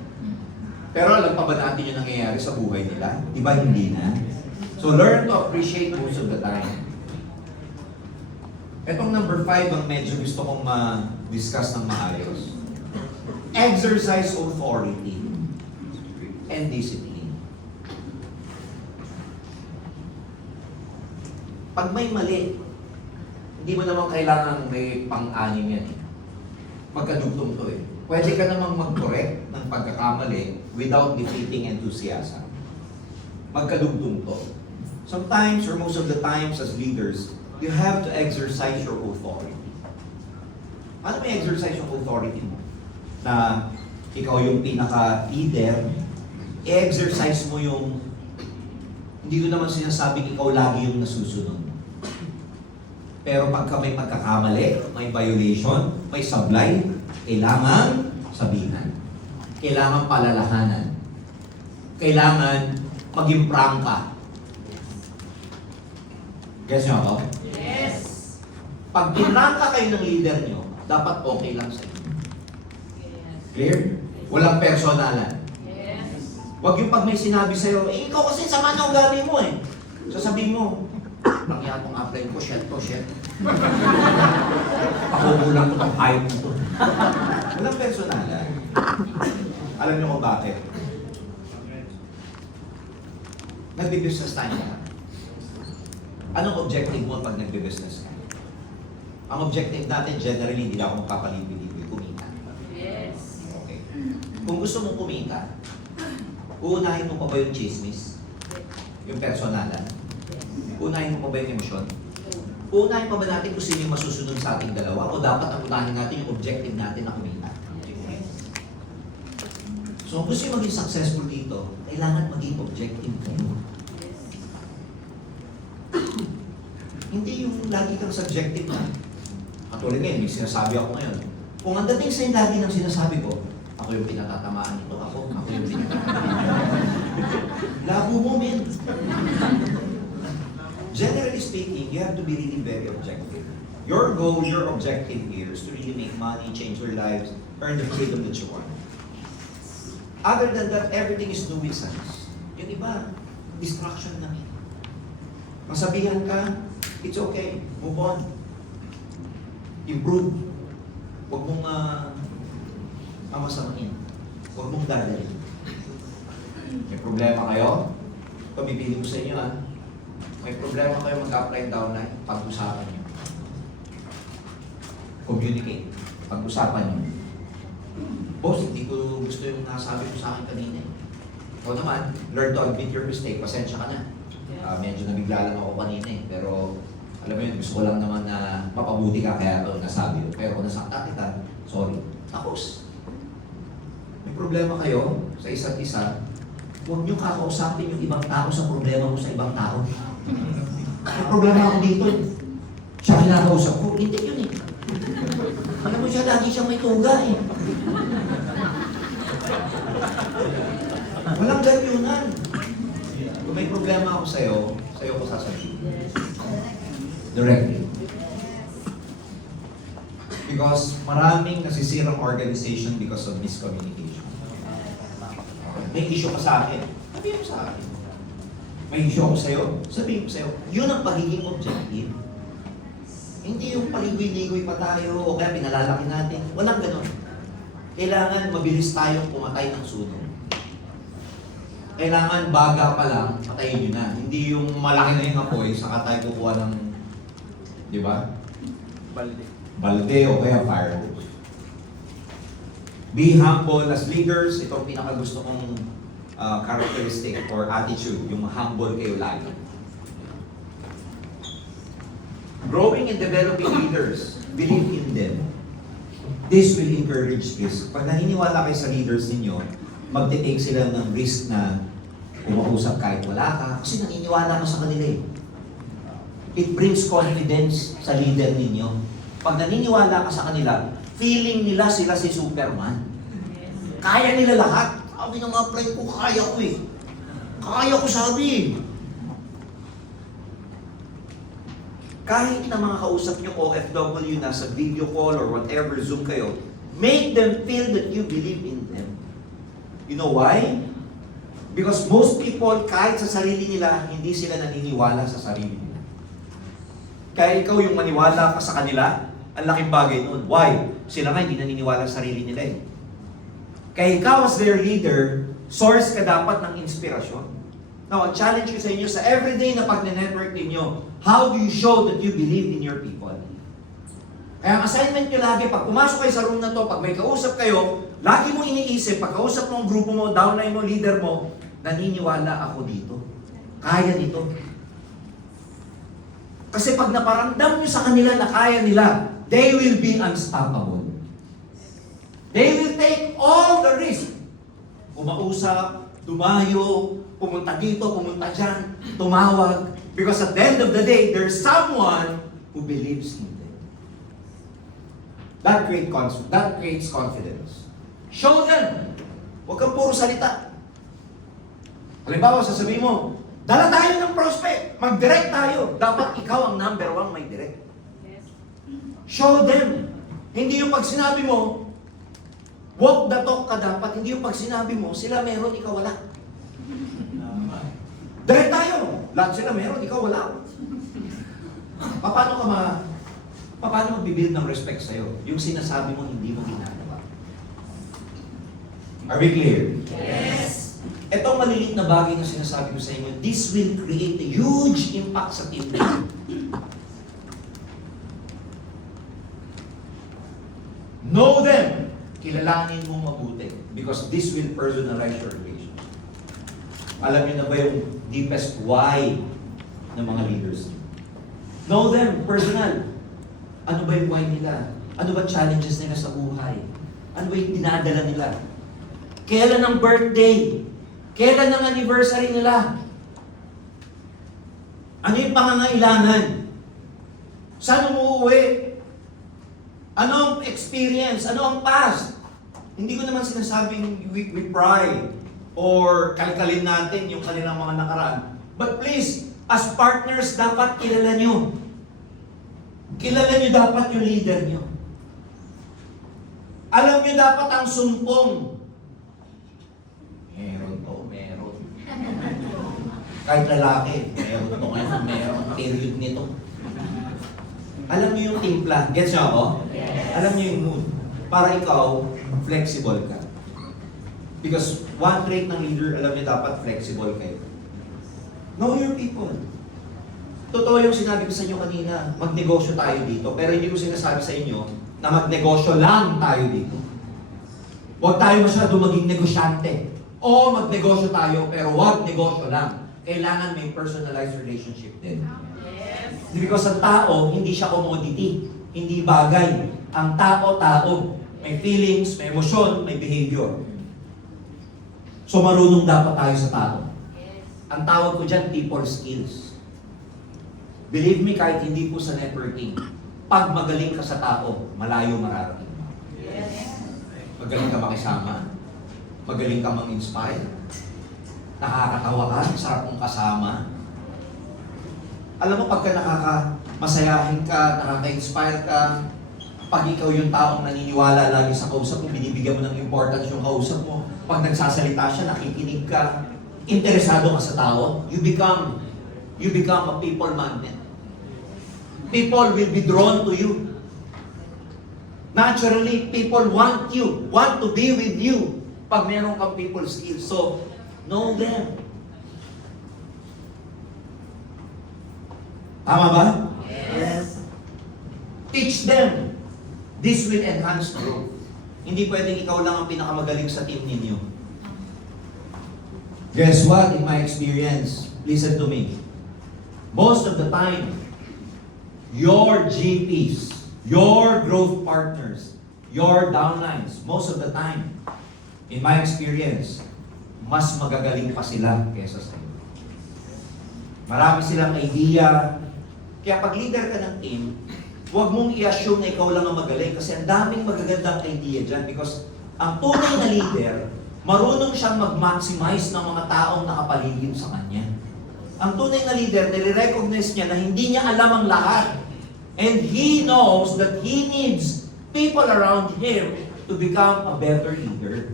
Pero alam pa ba natin yung nangyayari sa buhay nila? Di ba hindi na? So learn to appreciate most of the time. Etong number 5 ang medyo gusto kong ma-discuss ng maayos. Exercise authority and discipline. Pag may mali, hindi mo naman kailangan may pang-anim yan eh. Magkadugtong to eh. Pwede ka namang mag-correct ng pagkakamali without defeating enthusiasm. Magkadugtong to. Sometimes, or most of the times as leaders, you have to exercise your authority. Ano may exercise yung authority mo? Na ikaw yung pinaka-leader, i-exercise mo yung, hindi ko naman sinasabing ikaw lagi yung nasusunod. Pero pagka may pagkakamali, may violation, may sablay, kailangan sabihan. Kailangan palalahanan. Kailangan maging prangka. Guess nyo ako? Yes. Pag pinrangka kayo ng leader nyo, dapat okay lang sa inyo. Clear? Walang personalan. Yes. Huwag yung pag may sinabi sa'yo, eh ikaw kasi sama na ugali mo eh. Sasabihin mo, nangyari itong upline ko, shit to, shit. Pakukulang ko itong hype mo to. Walang personalan. Alam niyo kung bakit? Nagbi-business tayo lahat. Anong objective mo pag nagbi-business ka? Ang objective natin, generally, hindi lang ako magpapalipid-lipid, kumita. Yes. Okay. Kung gusto mong kumita, uunahin mo pa ba yung chismis? Yung personalan? Uunahin mo pa ba yung emosyon? Uunahin pa ba natin kung sino yung masusunod sa ating dalawa? O dapat ang unahin natin yung objective natin na kumita? So kung gusto yung maging successful dito, kailangan maging objective kayo. Hindi yung lagi kang subjective na. Katulad ngayon, may sinasabi ako ngayon. Kung ang dating sa'yo lagi ng sinasabi ko, ako yung pinatatamaan nito, ako yung pinatatamaan. Labo mo, men. Generally speaking, you have to be really very objective. Your goal, your objective here is to really make money, change your lives, earn the freedom that you want. Other than that, everything is nuisance. Yung iba, distraction lang yun. Masabihan ka, it's okay. Move on. Improve. Huwag mong amasamain. Huwag mong dadalhin. May problema kayo? Pabibili ko sa inyo ha. May problema kayo mag-apply downline, pag-usapan nyo. Communicate. Pag-usapan nyo. Boss, hindi ko gusto yung nasabi ko sa akin kanina. Ikaw naman, learn to admit your mistake. Pasensya ka na. Medyo nabigla lang ako kanina eh. Pero, alam mo yun, gusto ko lang naman na mapabuti ka kaya ito nasabi ko. Pero kung nasakta kita, sorry. Tapos, may problema kayo sa isa't isa, huwag niyo kakausapin yung ibang tao sa problema mo sa ibang tao. May problema ako dito. Siya kinakausap ko, hindi yun eh. Alam mo siya, lagi siyang may tuga eh. Walang ganyunan. Kung may problema ako sa'yo ko sasabihin. Directly. Because maraming nasisirang organization because of miscommunication. May issue ka sa akin, sabihin mo sa akin. May issue ako sa'yo, sabihin ko sa'yo. Yun ang pagiging objective. Hindi yung paligoy-ligoy pa tayo o kaya pinalalaki natin. Walang ganun. Kailangan mabilis tayong pumatay ng sunog. Kailangan baga pa lang, patayin nyo na. Hindi yung malaki na yung apoy, saka tayo kukuha ng, di ba? Balde o kaya fire hose. Be humble as leaders. Ito ang pinakagusto kong characteristic or attitude. Yung humble kayo lagi. Growing and developing leaders. Believe in them. This will encourage this. Pag naniniwala kayo sa leaders ninyo, magte-take sila ng risk na umausap kahit wala ka. Kasi naniniwala ka sa kanila eh. It brings confidence sa leader ninyo. Pag naniniwala ka sa kanila, feeling nila sila si Superman. Kaya nila lahat. Sabi ng mga friend ko, kaya ko eh. Kaya ko sabi. kahit na mga kausap nyo OFW na sa video call or whatever, Zoom kayo, make them feel that you believe in them. You know why? Because most people, kahit sa sarili nila, hindi sila naniniwala sa sarili nila. Kaya ikaw yung maniwala ka sa kanila, ang laking bagay nun. Why? Sila nga hindi naniniwala sa sarili nila eh. Kaya ikaw as their leader, source ka dapat ng inspirasyon. Now, ang challenge ko sa inyo, sa everyday na pag-network ninyo, how do you show that you believe in your people? Kaya ang assignment nyo lagi, pag pumasok kayo sa room na to, pag may kausap kayo, lagi mo iniisip, pag kausap mo ang grupo mo, downline mo, leader mo, naniniwala ako dito. Kaya nito. Kasi pag naparamdam nyo sa kanila na kaya nila, they will be unstoppable. They will take all the risk. Kumausap, dumayo, pumunta dito, pumunta dyan, tumawag. Because at the end of the day, there's someone who believes in them. That creates confidence. Show them. Huwag kang puro salita. Halimbawa, sasabihin mo, dala tayo ng prospect, mag-direct tayo. Dapat ikaw ang number one may direct. Yes. Show them. Hindi yung pag sinabi mo, walk the talk ka dapat. Hindi yung pag sinabi mo, sila meron, ikaw wala. Direct tayo. Lahat sila meron, ikaw wala. Paano magbibuild ng respect sa'yo? Yung sinasabi mo, hindi mo ginagawa. Are we clear? Yes. Etong maliliit na bagay na sinasabi ko sa inyo, this will create a huge impact sa team. Know them. Kilalanin mo mabuti. Because this will personalize your relation. Alam niyo na ba yung deepest why ng mga leaders? Know them, personal. Ano ba yung why nila? Ano ba challenges nila sa buhay? Ano ba yung dinadala nila? Kailan ang birthday? Kailan ang anniversary nila? Ano yung pangangailangan? Saan umuwi? Ano ang experience? Ano ang past? Hindi ko naman sinasabing we pry or kalkalin natin yung kanilang mga nakaraan. But please, as partners, dapat kilala nyo. Kilala nyo dapat yung leader nyo. Alam nyo dapat ang sumpong. Meron to, meron. Kahit lalaki, meron to ngayon, meron. Period nito. Alam nyo yung timpla. Gets nyo ako? Yes. Alam nyo yung mood. Para ikaw, flexible ka. Because one trait ng leader, alam nyo dapat flexible kayo. Know your people. Totoo yung sinabi ko sa inyo kanina, magnegosyo tayo dito. Pero hindi ko sinasabi sa inyo na magnegosyo lang tayo dito. Huwag tayo masyado maging negosyante. O magnegosyo tayo, pero huwag negosyo lang. Kailangan may personalized relationship din. Yes. Because ang tao, hindi siya commodity. Hindi bagay. Ang tao, tao. May feelings, may emosyon, may behavior. So marunong dapat tayo sa tao. Yes. Ang tawag ko dyan, people skills. Believe me, kahit hindi po sa networking, pag magaling ka sa tao, malayo mararating. Yes. Magaling ka makisama, magaling ka mang-inspire, nakakatawa ka, sarap mong kasama. Alam mo, pagka masayahin ka, nakaka-inspire ka, pag ikaw yung taong naniniwala lagi sa kausap mo, binibigyan mo ng importance yung kausap mo, pag nagsasalita siya, nakikinig ka, interesado ka sa tao, you become a people magnet. People will be drawn to you. Naturally, people want to be with you pag meron kang people skills. So, know them. Tama ba? Yes. Teach them. This will enhance growth. Hindi pwedeng ikaw lang ang pinakamagaling sa team ninyo. Guess what? In my experience, listen to me. Most of the time, your GPs, your growth partners, your downlines, most of the time, in my experience, mas magagaling pa sila kesa sa iyo. Marami silang idea. Kaya pag leader ka ng team, huwag mong i-assume na ikaw lang ang magaling kasi ang daming magagandang idea dyan because ang tunay na leader, marunong siyang mag-maximize ng mga taong nakapaligid sa kanya. Ang tunay na leader, nire-recognize niya na hindi niya alam ang lahat. And he knows that he needs people around him to become a better leader.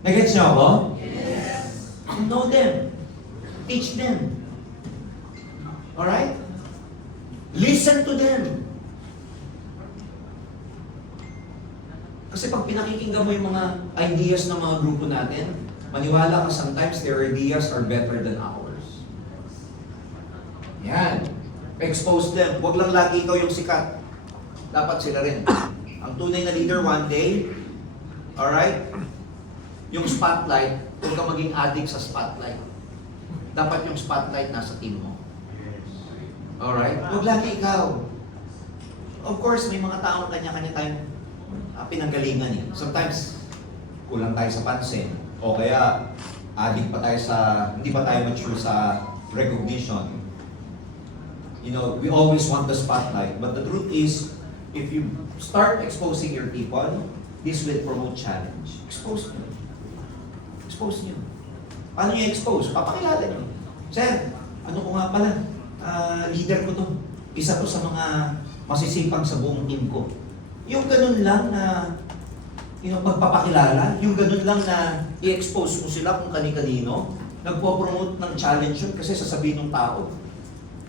Nagets niyo ako? Yes. Know them. Teach them. Alright? Listen to them. Kasi pag pinakikinggan mo yung mga ideas ng mga grupo natin, maniwala ka sometimes their ideas are better than ours. Yan. Expose them. Huwag lang lagi ikaw yung sikat. Dapat sila rin. Ang tunay na leader one day, alright? Yung spotlight, huwag ka maging addict sa spotlight. Dapat yung spotlight nasa team mo. Alright? Huwag lagi ikaw. Of course, may mga taong kanya-kanya tayong pinanggalingan eh. Sometimes, kulang tayo sa pansin. O kaya, addict pa tayo sa, hindi pa tayo mature sa recognition. You know, we always want the spotlight. But the truth is, if you start exposing your people, this will promote challenge. Expose nyo. Expose nyo. Paano nyo expose? Papakilala nyo. Sir, ano ko nga pala? Leader ko to. Isa to sa mga masisipag sa buong team ko. Yung ganun lang na magpapakilala, yung ganun lang na i-expose mo sila kung kani-kanino, nagpo-promote ng challenge yun kasi sasabihin ng tao,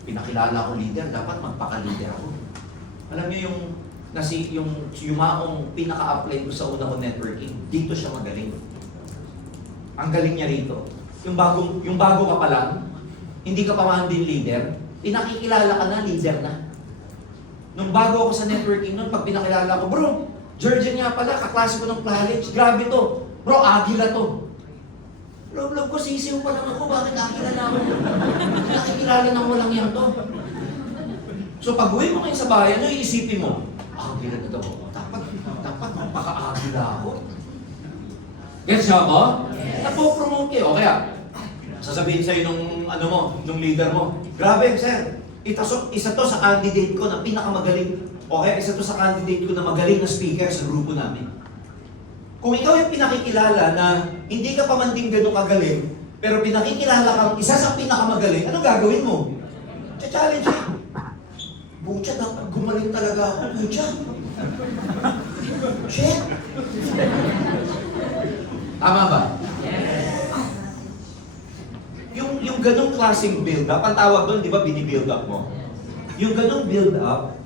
pinakilala ko leader, dapat magpaka-leader ako. Alam niyo yung yumaong pinaka-apply ko sa una ko networking, dito siya magaling. Ang galing niya rito. Yung bago ka pa lang, hindi ka pa man din leader, pinakikilala ka na, leader na. Nung bago ako sa networking nun, pag pinakilala ko, bro, Georgian nga pala, kaklase ko ng college, grabe to. Bro, Agila to. Love ko, sisiw pa lang ako, bakit Agila na ako? Nakikilala na walang yan to. So pag uwi mo ngayon sa bayan, ano iisipin mo? Agila na to. Dapat magpaka-Agila ako. Gets niyo ako? Yes. Napopromote kayo. Kaya, sasabihin sa'yo nung leader mo, grabe, sir, isa to sa candidate ko na pinakamagaling. Okay, isa to sa candidate ko na magaling na speaker sa grupo namin. Kung ikaw yung pinakikilala na hindi ka pa man din gano'ng kagaling, pero pinakikilala kang isa sa pinakamagaling, anong gagawin mo? Challenge eh. Butya, dapat gumaling talaga ako. Butya. Shit. Tama ba? Yung ganong klaseng build-up, ang tawag doon, di ba, bini-build up mo? Yung ganong build-up,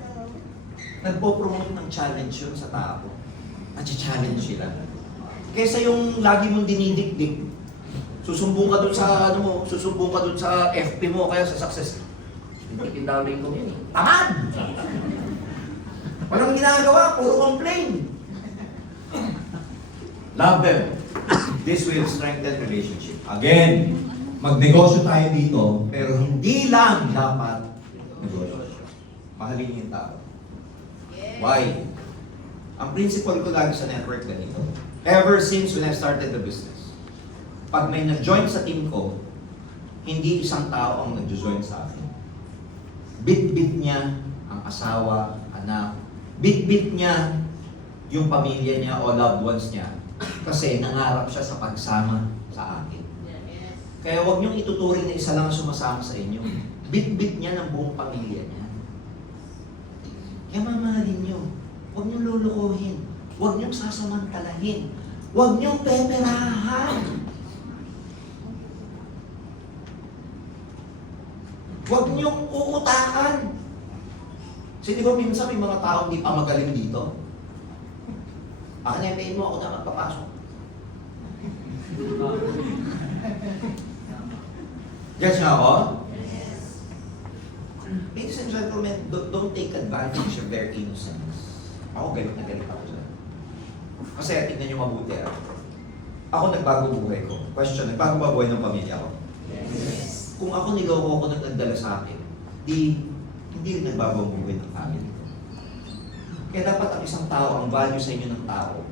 nagpo-promote ng challenge yun sa tao. Nag-challenge sila. Kesa yung lagi mong dinidikdik, susumbong ka dun sa, susumbong ka dun sa FP mo, kaya sa success. Hindi kinawin ko yun eh. Tamad! Walang ginagawa, puro complain. Love them. This will strengthen relationship. Again, magnegosyo tayo dito, pero hindi lang dapat negosyo. Mahalin niyo yung tao. Why? Ang principle ko lagi sa network ganito. Ever since when I started the business, pag may nag-join sa team ko, hindi isang tao ang nag-join sa akin. Bit-bit niya ang asawa, anak, bit-bit niya yung pamilya niya o loved ones niya kasi nangarap siya sa pagsama sa akin. Kaya huwag niyong ituturing na isa lang ang sumasama sa inyo. Bit-bit niya ng buong pamilya niya. Kaya mamahalin niyo. Huwag niyong lulukuhin. Huwag niyong sasamantalahin. Huwag niyong peperahan. Huwag niyong uutakan. Kasi di ba minsan may mga taong di pa magaling dito? Akin na mo, ako na magpapasok. Gets niyo ako? Ladies and gentlemen, don't take advantage of their innocence. Ako galit na galit ako dyan. Kasi tignan niyo mabuti. Ako nagbago buhay ko. Question, nagbago ba buhay ng pamilya ko? Yes. Kung ako niloko ko nagdala sa akin, hindi rin nagbago ang buhay ng family ko. Kaya dapat ang isang tao, ang value sa inyo ng tao,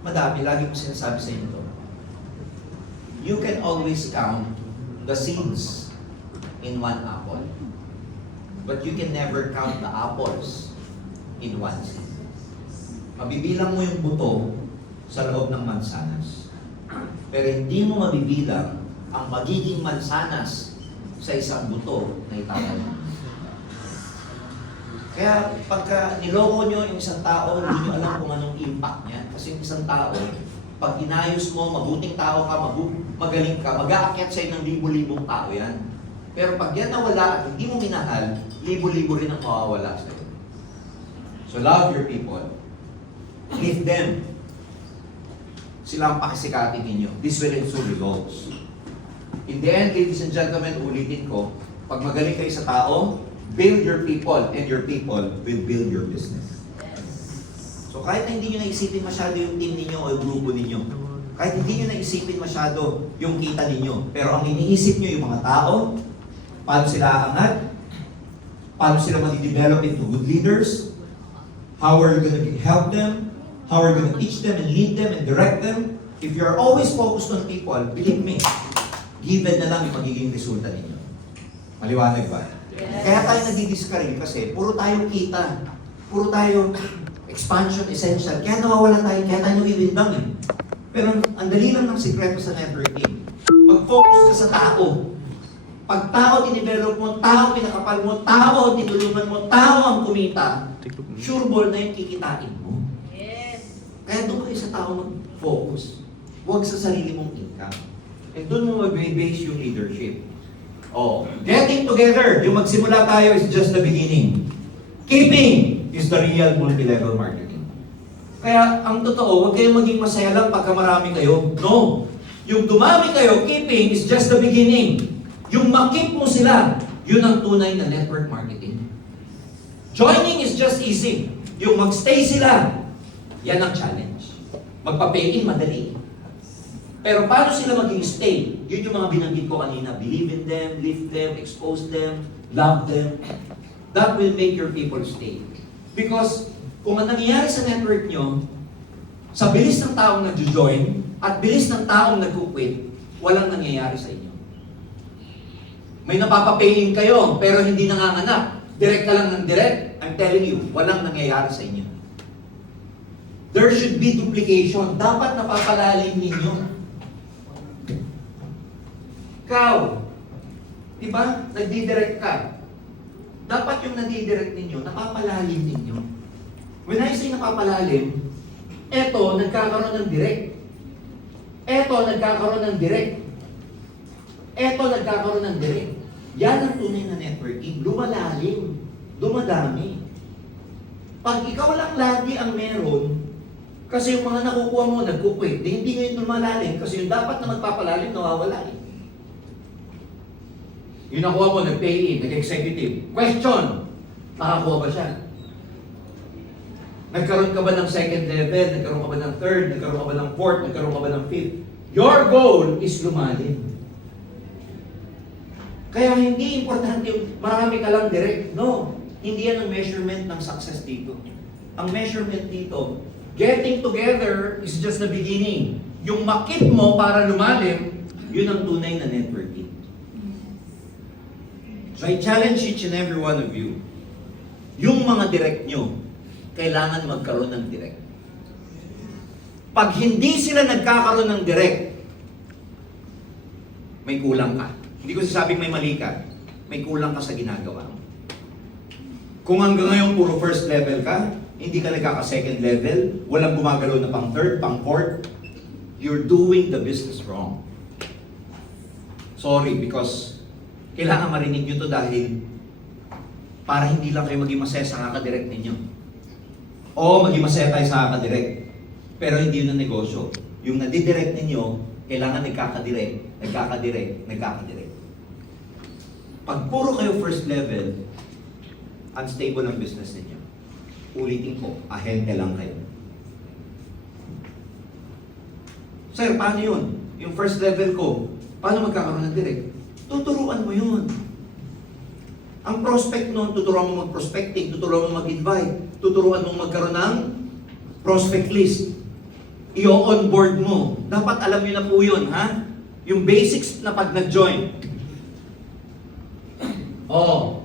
madami, lagi ko sinasabi sa inyo to. You can always count the seeds in one apple. But you can never count the apples in one seed. Mabibilang mo yung buto sa loob ng mansanas. Pero hindi mo mabibilang ang magiging mansanas sa isang buto na itatanim. Kaya pagka niloko nyo yung isang tao, hindi nyo alam kung anong impact niya. Kasi yung isang tao, pag inayos mo, mabuting tao ka, magaling ka, mag-aakyat sa'yo ng libo-libong tao yan. Pero pag yan nawala at hindi mo minahal, libo-libo rin ang mawawala sa'yo. So love your people. Lift them. Sila ang pakisikatin ninyo. This will ensure results. In the end, ladies and gentlemen, ulitin ko, pag magaling kayo sa tao, build your people, and your people will build your business. So kahit na hindi nyo naisipin masyado yung team ninyo o yung grupo ninyo, kahit hindi nyo naisipin masyado yung kita ninyo, pero ang iniisip nyo yung mga tao, paano sila aangat, paano sila madi-develop into good leaders, how are you going to help them, how are you going to teach them and lead them and direct them. If you're always focused on people, believe me, given na lang yung magiging resulta ninyo. Maliwanag ba? Yes. Kaya tayo nagdi-discourage kasi puro tayo kita, puro tayo expansion essential. Kaya nawawala tayo, kaya tayo iwindang eh. Pero ang dali lang ng sikreto sa networking. Mag-focus ka sa tao. Pag tao tinidevelop mo, tao pinakapal mo, tao tinulungan mo, tao ang kumita, sure ball na yung kikitain mo. Yes. Kaya doon kayo sa tao mag-focus. Huwag sa sarili mong income. And doon mo mag-base yung leadership. Oh, getting together, yung magsimula tayo is just the beginning. Keeping is the real multi-level marketing. Kaya ang totoo, huwag kayong maging masaya lang pagka marami kayo. No. Yung dumami kayo, keeping is just the beginning. Yung makip mo sila, yun ang tunay na network marketing. Joining is just easy. Yung magstay sila, yan ang challenge. Magpa-pay-in, madali. Pero paano sila maging stay? Yun yung mga binanggit ko kanina. Believe in them, lift them, expose them, love them. That will make your people stay. Because kung ang nangyayari sa network nyo, sa bilis ng taong nag-join at bilis ng taong nag-quit, walang nangyayari sa inyo. May napapapayin kayo, pero hindi nanganganak. Direct ka lang ng direct. I'm telling you, walang nangyayari sa inyo. There should be duplication. Dapat napapalalim ninyo. Ikaw, di ba? Nagdidirect ka. Dapat yung nadidirect ninyo, napapalalim ninyo. When I say napapalalim, eto, nagkakaroon ng direct. Eto, nagkakaroon ng direct. Eto, nagkakaroon ng direct. Yan ang tunay na networking. Lumalalim. Dumadami. Pag ikaw lang lagi ang meron, kasi yung mga nakukuha mo, nagkukwit, hindi ngayon lumalalim kasi yung dapat na magpapalalim, nawawala eh. Yung nakuha mo, nag-pay-in, nag-executive. Question, nakakuha ba siya? Nagkaroon ka ba ng second level? Nagkaroon ka ba ng third? Nagkaroon ka ba ng fourth? Nagkaroon ka ba ng fifth? Your goal is lumalim. Kaya hindi importante yung marami ka lang direct. No, hindi yan ang measurement ng success dito. Ang measurement dito, getting together is just the beginning. Yung makip mo para lumalim, yun ang tunay na networking. So I challenge each and every one of you, yung mga direct nyo, kailangan magkaroon ng direct. Pag hindi sila nagkakaroon ng direct, may kulang ka. Hindi ko sasabing may mali ka, may kulang ka sa ginagawa mo. Kung hanggang ngayon puro first level ka, hindi ka nagkaka-second level, walang gumagalaw na pang third, pang fourth, you're doing the business wrong. Sorry, because kailangan marinig nyo to dahil para hindi lang kayo maging masaya sa kakadirect ninyo. O maging masaya tayo sa kakadirect, pero hindi yun ang negosyo. Yung nadidirect ninyo, kailangan nagkakadirect, nagkakadirect, nagkakadirect. Pag puro kayo first level, unstable ang business ninyo. Ulitin ko, ahente lang kayo. Sir, paano yun? Yung first level ko, paano magkakaroon ng direct? Tuturuan mo yun. Ang prospect nun, tuturuan mo mag-prospecting, tuturuan mo mag-invite, tuturuan mo magkaroon ng prospect list. I-onboard mo. Dapat alam nyo na po yun, ha? Yung basics na pag nag-join. Oh.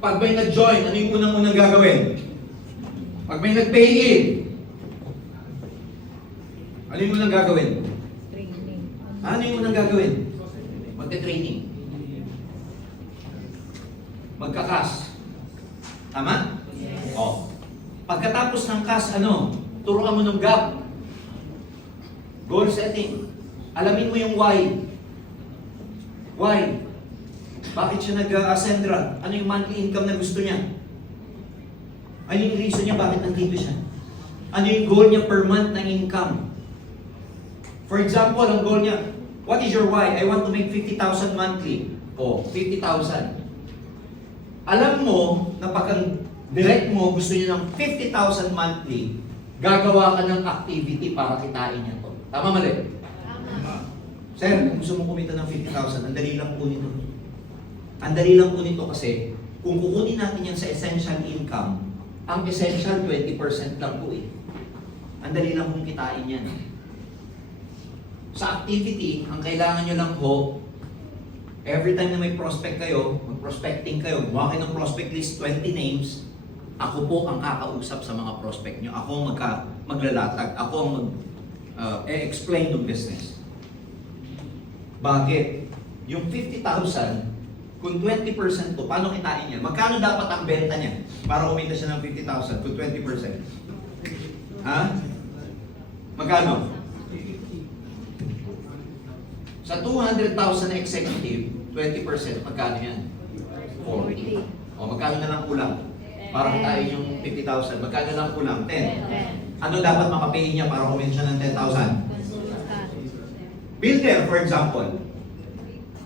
Pag may nag-join, ano yung unang-unang gagawin? Pag may nag-pay-in, ano yung unang gagawin? Training. Ano yung unang gagawin? Magte-training. Magka-CAS. Tama? Yes. O. Pagkatapos ng CAS, turuan mo ng GAP. Goal setting. Alamin mo yung why. Why? Bakit siya nag-Ascendra? Ano yung monthly income na gusto niya? Ano yung reason niya bakit nandito siya? Ano yung goal niya per month na income? For example, ang goal niya, what is your why? I want to make 50,000 monthly. O, 50,000. Alam mo na pag ang direct mo gusto niya ng 50,000 monthly, gagawa ka ng activity para kitain niya to. Tama mali? Tama. Sir, kung gusto mo kumita ng 50,000, ang dali lang po nito. Ang dali lang po nito kasi kung kukunin natin yan sa essential income, ang essential 20% lang po eh. Ang dali lang pong kitain yan. Sa activity, ang kailangan nyo lang po, every time na may prospect kayo, mag-prospecting kayo, gumawa kayo ng prospect list, 20 names, ako po ang kakausap sa mga prospect nyo. Ako ang maglalatag. Ako ang explain ng business. Bakit? Yung 50,000, kung 20% to, paano kitain niya? Magkano dapat ang benta niya para kumita siya ng 50,000 kung 20%? Ha? Magkano? Sa 200,000 na executive, 20%, magkano yan? 40. O magkano na lang kulang? Para kitain yung 50,000. Magkano na lang kulang? 10. Ano dapat makapay niya para kumita siya ng 10,000? Builder, for example.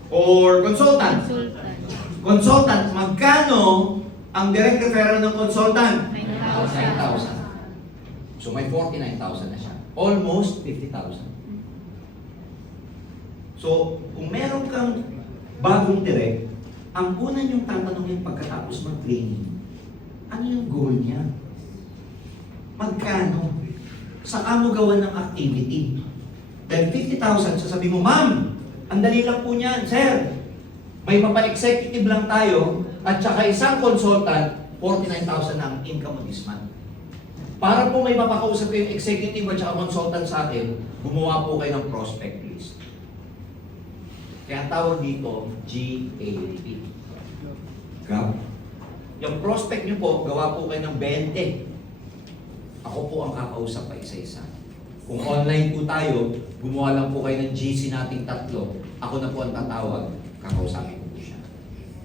Or consultant. Consultant, magkano ang direct referral ng consultant? 9,000. So may 49,000 na siya. Almost 50,000. So, kung meron kang bagong direct, ang una niyong tatanungin pagkatapos mag-training, ano yung goal niya? Magkano? Saan mo gawan ng activity? Dahil 50,000, sasabihin mo, ma'am, ang dali lang po niyan, sir. May papa-executive lang tayo at saka isang consultant, 49,000 ang income mo this month. Para po may mapakausap kayong executive at saka consultant sa akin, gumawa po kayo ng prospect list. Kaya ang tawag dito, GAP. GAP. Yung prospect nyo po, gawa po kayo ng 20. Ako po ang kakausap pa isa-isa. Kung online po tayo, gumawa lang po kayo ng GC nating tatlo. Ako na po ang tatawag, kakausapin ko po siya.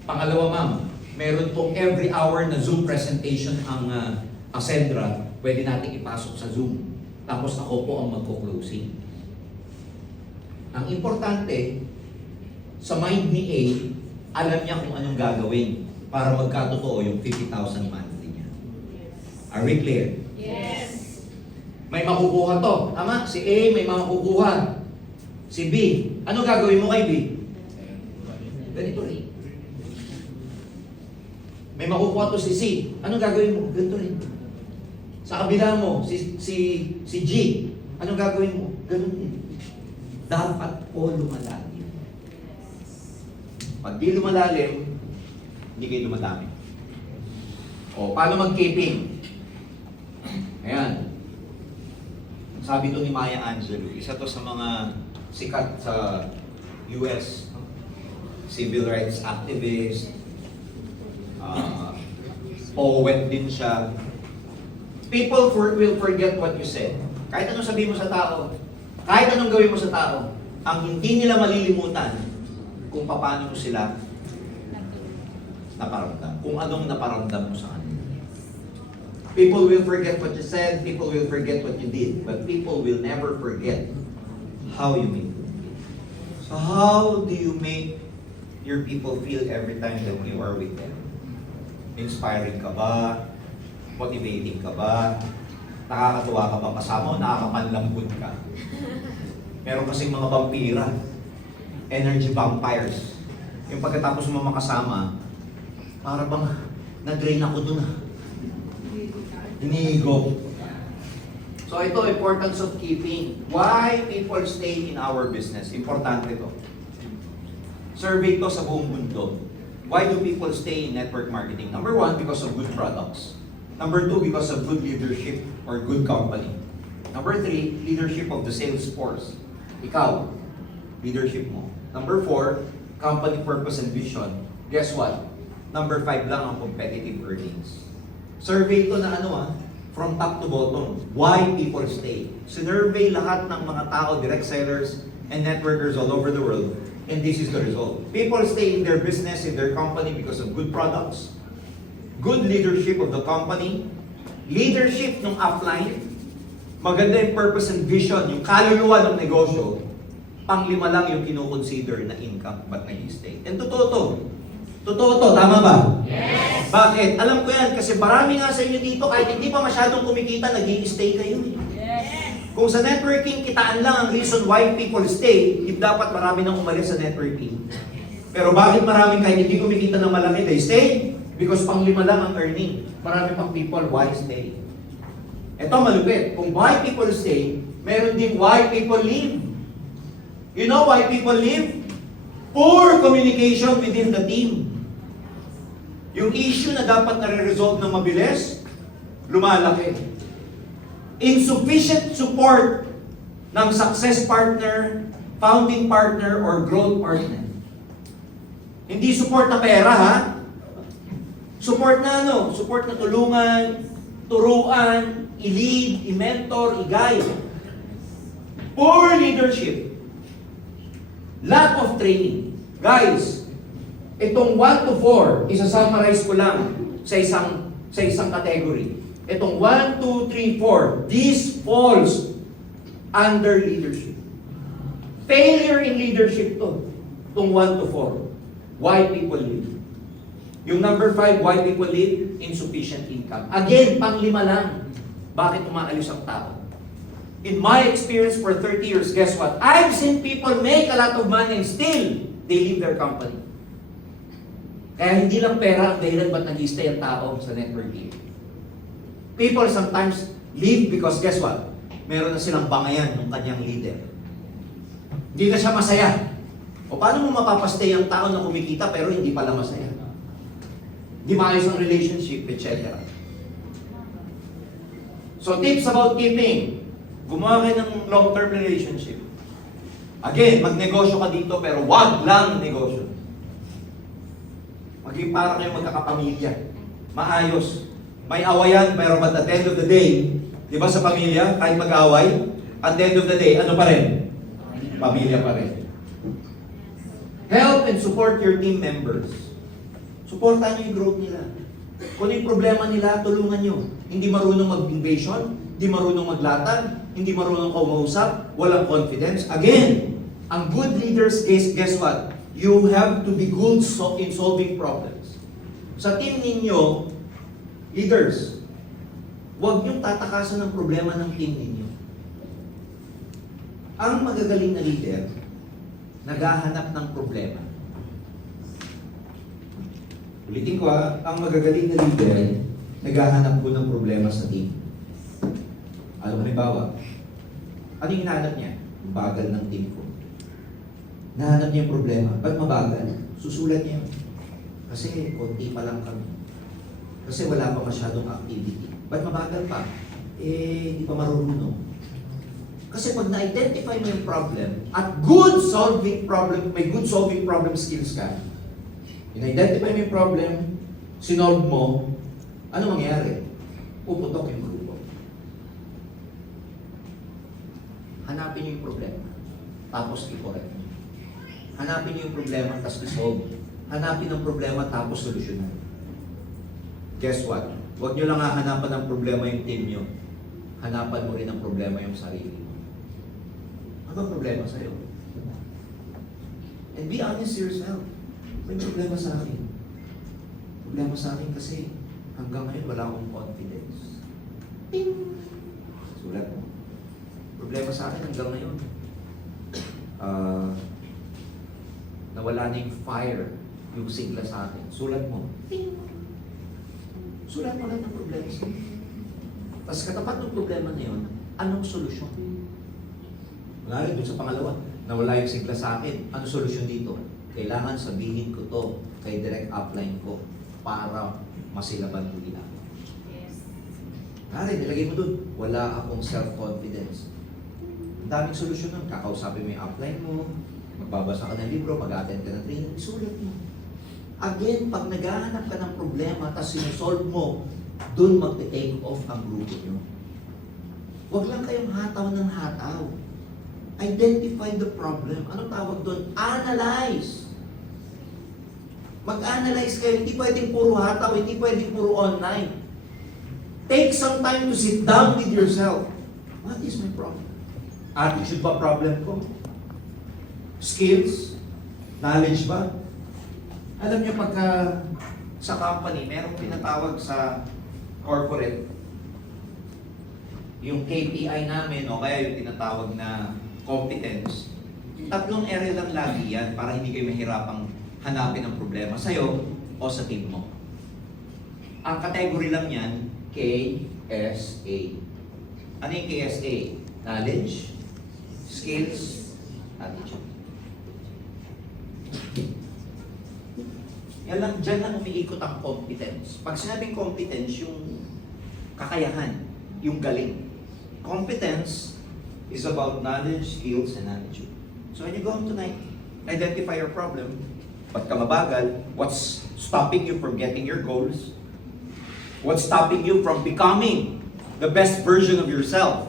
Pangalawa, ma'am, meron pong every hour na Zoom presentation ang Ascendra, pwede nating ipasok sa Zoom. Tapos ako po ang magko-closing. Ang importante, sa mind ni A, alam niya kung anong gagawin para magkatotoo yung 50,000 monthly niya. Are we clear? Yes. May makukuha to. Tama? Si A may makukuha. Si B. Ano gagawin mo kay B? Ganito rin. May makukuha to si C. Ano gagawin mo? Ganito rin. Sa kabila mo, si G. Ano gagawin mo? Ganun din. Dapat po lumalalim. Pag di lumalalim, hindi kayo dumadami. O, paano mag-keeping? Ayan. Sabi to ni Maya Angelou, isa to sa mga sikat sa US. Civil rights activist. Poet din siya. People will forget what you said. Kahit anong sabihin mo sa tao, kahit anong gawin mo sa tao, ang hindi nila malilimutan kung paano mo sila naparamdam. Kung anong naparamdam mo sa kanila. People will forget what you said, people will forget what you did, but people will never forget how you made them feel. So how do you make your people feel every time that you are with them? Inspiring ka ba? Motivating ka ba? Nakakatuwa ka ba kasama o nakakapanlambot ka? Meron kasing mga vampira, energy vampires. Yung pagkatapos mo makasama, para bang na-drain ako dun ah. Inigo. So ito, importance of keeping. Why people stay in our business? Importante ito. Survey to sa buong mundo. Why do people stay in network marketing? Number one, because of good products. Number two, because of good leadership or good company. Number three, leadership of the sales force. Ikaw, leadership mo. Number four, company purpose and vision, guess what? Number 5 lang ang competitive earnings. Survey ito na from top to bottom. Why people stay? Sinurvey lahat ng mga tao, direct sellers, and networkers all over the world. And this is the result. People stay in their business, in their company because of good products, good leadership of the company, leadership ng upline, maganda yung purpose and vision, yung kaluluwa ng negosyo, pang-5 lang yung kinoconsider na income, but nag-stay. And totoo to. Totoo to, tama ba? Yes. Bakit? Alam ko yan, kasi marami nga sa inyo dito, kahit hindi pa masyadong kumikita, nag-i-stay kayo. Yes. Kung sa networking, kitaan lang ang reason why people stay, if dapat marami nang umalis sa networking. Pero bakit marami kahit hindi kumikita ng malaki, they stay? Because pang-5 lang ang earning. Marami pang people, why stay? Ito malupit. Kung why people stay, meron din why people leave. You know why people leave? Poor communication within the team. Yung issue na dapat nare-resolve ng mabilis, lumalaki. Insufficient support ng success partner, founding partner, or growth partner. Hindi support na pera, ha? Support na Support na tulungan, turuan, i-lead, i-mentor, i-guide. Poor leadership. Lack of training. Guys, itong 1 to 4, isa-summarize ko lang sa isang category. Itong 1, 2, 3, 4, this falls under leadership. Failure in leadership to. Itong 1 to 4. Why people leave? Yung number 5, why people leave? Insufficient income. Again, pang-5 lang. Bakit umaalis ang tao? In my experience for 30 years, guess what? I've seen people make a lot of money and still, they leave their company. Kaya hindi lang pera ang dahilan ba't nag-stay ang tao sa networking. People sometimes leave because guess what? Meron na silang bangayan ng kanyang leader. Hindi na siya masaya. O paano mo mapapastay ang tao na kumikita pero hindi pala masaya? Hindi maayos ang relationship, etc. So tips about keeping. Gumawa kayo ng long-term relationship. Again, magnegosyo ka dito pero wag lang negosyo. Maging para kayo magkakapamilya. Maayos. May awayan pero at the end of the day, di ba sa pamilya, kahit mag-away, at the end of the day, ano pa rin? Pamilya pa rin. Help and support your team members. Supportan nyo yung growth nila. Kung ano yung problema nila, tulungan nyo. Hindi marunong mag-invasion, hindi marunong maglatag, hindi marunong kumausap, walang confidence. Again, ang good leaders, guess what? You have to be good in solving problems. Sa team ninyo, leaders, huwag niyong tatakasan ng problema ng team ninyo. Ang magagaling na leader, naghahanap ng problema. Ulitin ko ang magagaling na leader, naghahanap po ng problema sa team. Alam mo, halimbawa, ano yung hinahanap niya? Bagal ng team ko. Nahanap niya yung problema. Ba't mabagal? Susulat niya. Kasi konti pa lang kami. Kasi wala pa masyadong activity. Ba't mabagal pa? Hindi pa marunong. Kasi pag na-identify mo yung problem at may good solving problem skills ka, in-identify mo yung problem, sinolve mo, ano mangyayari? Puputok yung grupo. Hanapin niyo yung problema, tapos i-correct niyo. Hanapin niyo yung problema, tapos i-solve. Hanapin ang problema, tapos solusyonan. Guess what? Huwag niyo lang hahanapan ng problema yung team niyo. Hanapan mo rin ang problema yung sarili mo. Ano ang problema sa'yo? And be honest to yourself. May problema sa akin. Problema sa akin kasi hanggang ngayon wala akong confidence. Ting! Sulat mo. Problema sa akin hanggang ngayon. Nawala na yung fire, yung sigla sa akin. Sulat mo. Ting! Sulat mo lang ng problema sa akin. Tapos katapat ng problema na yun, anong solusyon? Wala rin dun sa pangalawa. Nawala yung sigla sa akin. Anong solusyon dito? Kailangan sabihin ko to kay direct upline ko para masilaban ulit ako. Yes. Hari, nilagay mo dun, wala akong self-confidence. Ang daming solusyon nun. Kakausapin mo yung upline mo, Magbabasa ka ng libro, mag-attend ka ng training, sulat mo. Again, pag naghahanap ka ng problema, tapos sinusolve mo, dun mag-take off ang grupo nyo. Huwag lang kayong hataw ng hataw. Identify the problem. Anong tawag doon? Analyze. Mag-analyze kayo. Hindi pwedeng puro hataw, hindi pwedeng puro online. Take some time to sit down with yourself. What is my problem? Attitude ba problem ko? Skills? Knowledge ba? Alam niyo pagka sa company, merong tinatawag sa corporate yung KPI namin o kaya yung tinatawag na competence. Tatlong area lang lagi yan para hindi kayo mahirapang hanapin ang problema sa'yo o sa team mo. Ang category lang yan, KSA. Ano yung KSA? Knowledge, skills, attitude. Yan lang, dyan lang umiikot ang competence. Pag sinabing competence, yung kakayahan, yung galing. Competence is about knowledge, skills, and attitude. So when you go home tonight, identify your problem. Ba't ka mabagal? What's stopping you from getting your goals? What's stopping you from becoming the best version of yourself?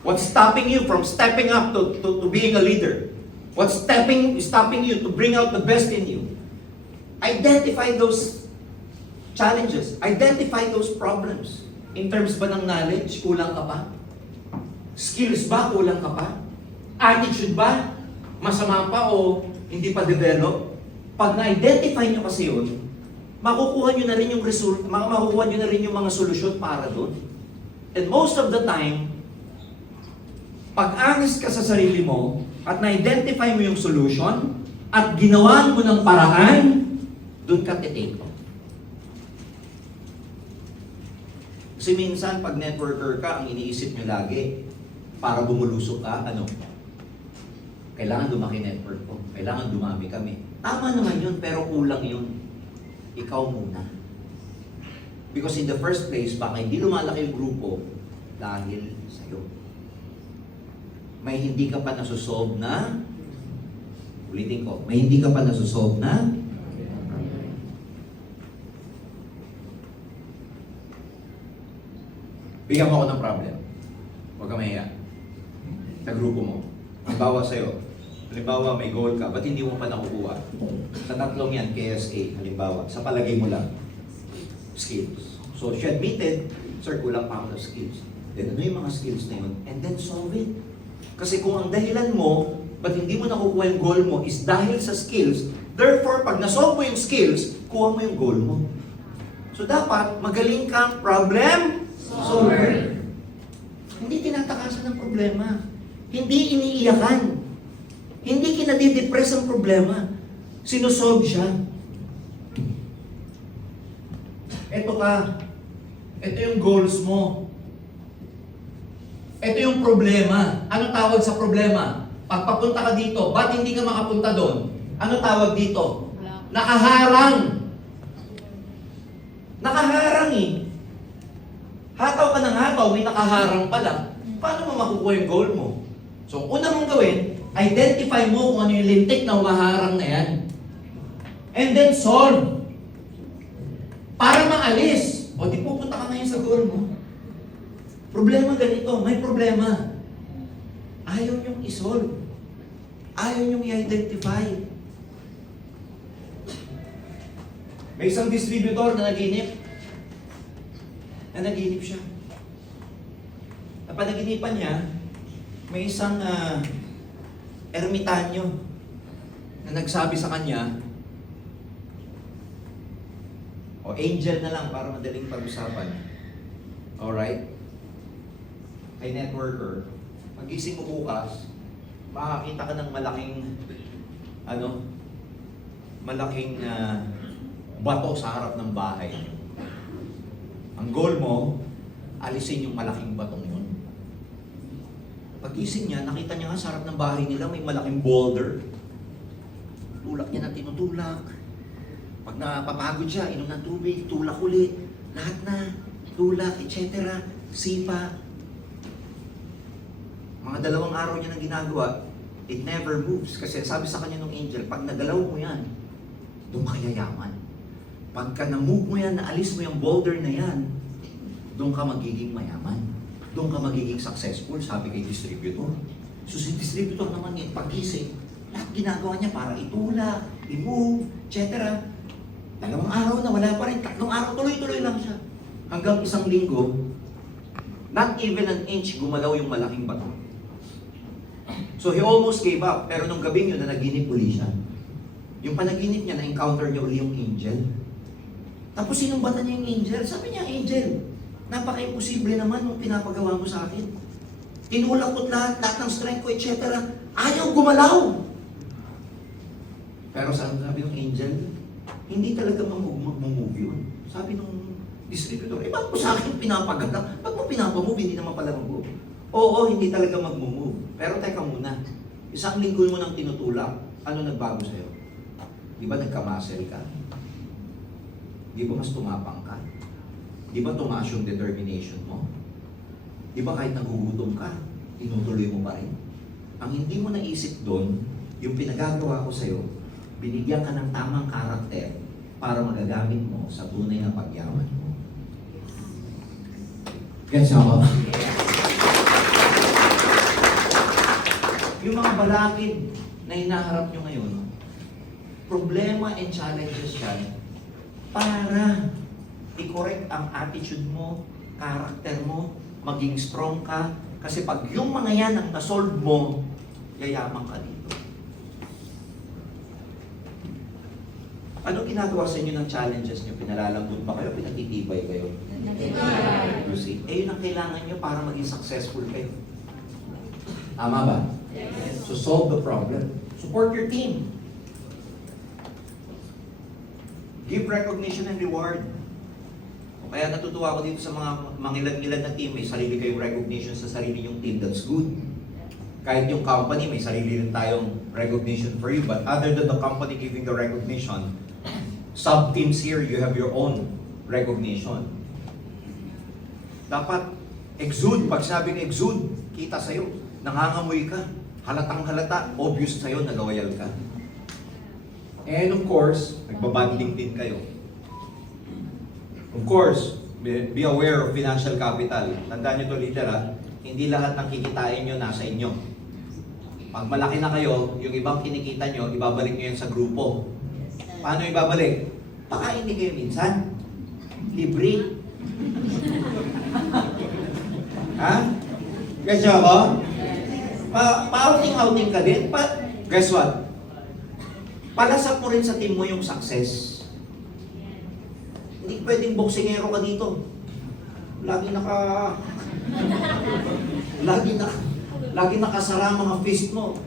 What's stopping you from stepping up to being a leader? What's stopping you to bring out the best in you? Identify those challenges. Identify those problems. In terms ba ng knowledge, kulang ka pa? Skills ba, kulang ka pa? Attitude ba, masama pa o hindi pa develop? Pag na-identify nyo kasi yun, makukuha nyo na rin yung result, makukuha nyo na rin yung mga solusyon para doon. And most of the time, pag honest ka sa sarili mo, at na-identify mo yung solution, at ginawan mo ng paraan, doon ka titake off. Kasi minsan, pag networker ka, ang iniisip nyo lagi, para bumulusok ka, ano? Kailangan lumaki network ko. Kailangan dumami kami. Tama naman yun, pero kulang yun. Ikaw muna. Because in the first place, baka hindi lumalaki yung grupo dahil sa'yo. May hindi ka pa nasusolve na, ulitin ko, may hindi ka pa nasusolve na, bigyan mo ako ng problem. Huwag ka mahiya. Sa grupo mo. Halimbawa sa'yo. Halimbawa may goal ka, ba't hindi mo pa nakukuha? Sa tatlong yan, KSA, halimbawa. Sa palagay mo lang. Skills. So she admitted, sir, kulang pa ako ng skills. Then ano yung mga skills na yun? And then solve it. Kasi kung ang dahilan mo, ba't hindi mo nakukuha yung goal mo is dahil sa skills, therefore, pag nasolve mo yung skills, kuha mo yung goal mo. So dapat, magaling kang problem solver. Hindi tinatakasan ng problema. Hindi iniiyakan. Hindi kinadidepress ang problema. Sinusolve siya. Ito ka. Ito yung goals mo. Ito yung problema. Ano tawag sa problema? Pagpapunta ka dito, ba't hindi ka makapunta doon? Ano tawag dito? Nakaharang. Nakaharang eh. Hataw ka ng hataw, may nakaharang pala. Paano mo makukuha yung goal mo? So, una mong gawin, identify mo kung ano yung lintik na umaharang na yan. And then solve. Para maalis. O di pupunta ka ngayon sa goal mo. Problema ganito, may problema. Ayaw niyong isolve. Ayaw niyong i-identify. May isang distributor na naginip. Nanaginip siya. Napanaginipan niya, may isang ermitanyo na nagsabi sa kanya, o angel na lang para madaling pag-usapan. Alright? Kay networker, magising mo bukas, makakita ka ng malaking bato sa harap ng bahay. Ang goal mo, alisin yung malaking batong yun. Pag-ising niya, nakita niya nga sa harap ng bahay nila may malaking boulder. Tulak niya na tinutulak. Pag napapagod siya, inom ng tubig, tulak ulit. Lahat na, tulak, etc. Sipa. Mga 2 araw niya nang ginagawa, it never moves. Kasi sabi sa kanya ng angel, pag nagalaw mo yan, doon ka yayaman. Pagka na-move mo yan, naalis mo yung boulder na yan, doon ka magiging mayaman. Doon ka magiging successful, sabi kay distributor. So si distributor naman yung pag-isip, lahat ginagawa niya para itulak, i-move, etc. 2 araw na wala pa rin, 3 araw, tuloy-tuloy lang siya. Hanggang 1 linggo, not even an inch gumalaw yung malaking bato. So he almost gave up, pero nung gabing yun, nanaginip uli siya. Yung panaginip niya, na-encounter niya uli yung angel. Tapos sinumbatan niya yung angel. Sabi niya, angel, napaka-imposible naman yung pinapagawa mo sa akin. Tinulak ko lahat ng strength ko, etc. Ayaw gumalaw. Pero sabi ng angel, hindi talaga mag-move yun. Sabi ng distributor, ba't mo sa akin pinapaganda? Ba't mo pinapamove? Hindi naman pala mag-move. Oo, hindi talaga mag-move. Pero teka muna, 1 linggo mo nang tinutulak, ano nagbago sa'yo? Di ba nagka-muscle ka? Di ba mas tumapang ka? Di ba tumaas yung determination mo? Di ba kahit nagugutom ka, tinutuloy mo pa rin? Ang hindi mo naisip doon, yung pinagagawa ko sa'yo, binigyan ka ng tamang karakter para magagamit mo sa tunay na pagyaman mo. Gets ako? Yung mga balakid na hinaharap nyo ngayon, problema and challenges yan para i-correct ang attitude mo, karakter mo, maging strong ka. Kasi pag yung mga yan ang nasolve mo, yayaman ka dito. Ano ginagawa sa inyo ng challenges nyo? Pinalalambot ba kayo? Pinatitibay kayo? You see? Yun ang kailangan nyo para maging successful kayo. Tama ba? Yes. So solve the problem. Support your team. Give recognition and reward. O kaya natutuwa ako dito sa mga ilan-ilan na team, may sarili kayong recognition sa sarili yung team, that's good. Kahit yung company, may sarili rin tayong recognition for you, but other than the company giving the recognition, sub-teams here, you have your own recognition. Dapat exude, pag sabing exude, kita sa'yo, nangangamoy ka, halatang halata, obvious sa'yo na loyal ka. And of course, nagbabanding din kayo. Of course, be aware of financial capital. Tandaan nyo to leader ha, hindi lahat ng kikitain nyo nasa inyo. Pag malaki na kayo, yung ibang kinikita nyo, ibabalik nyo yan sa grupo. Paano ibabalik? Pakain din kayo minsan. Libre. Ha? Guess nyo ako? Pa-outing-outing ka din. Guess what? Palasap mo rin sa team mo yung success. Hindi pwedeng boksingero ka dito. Lagi nakasara mga fist mo.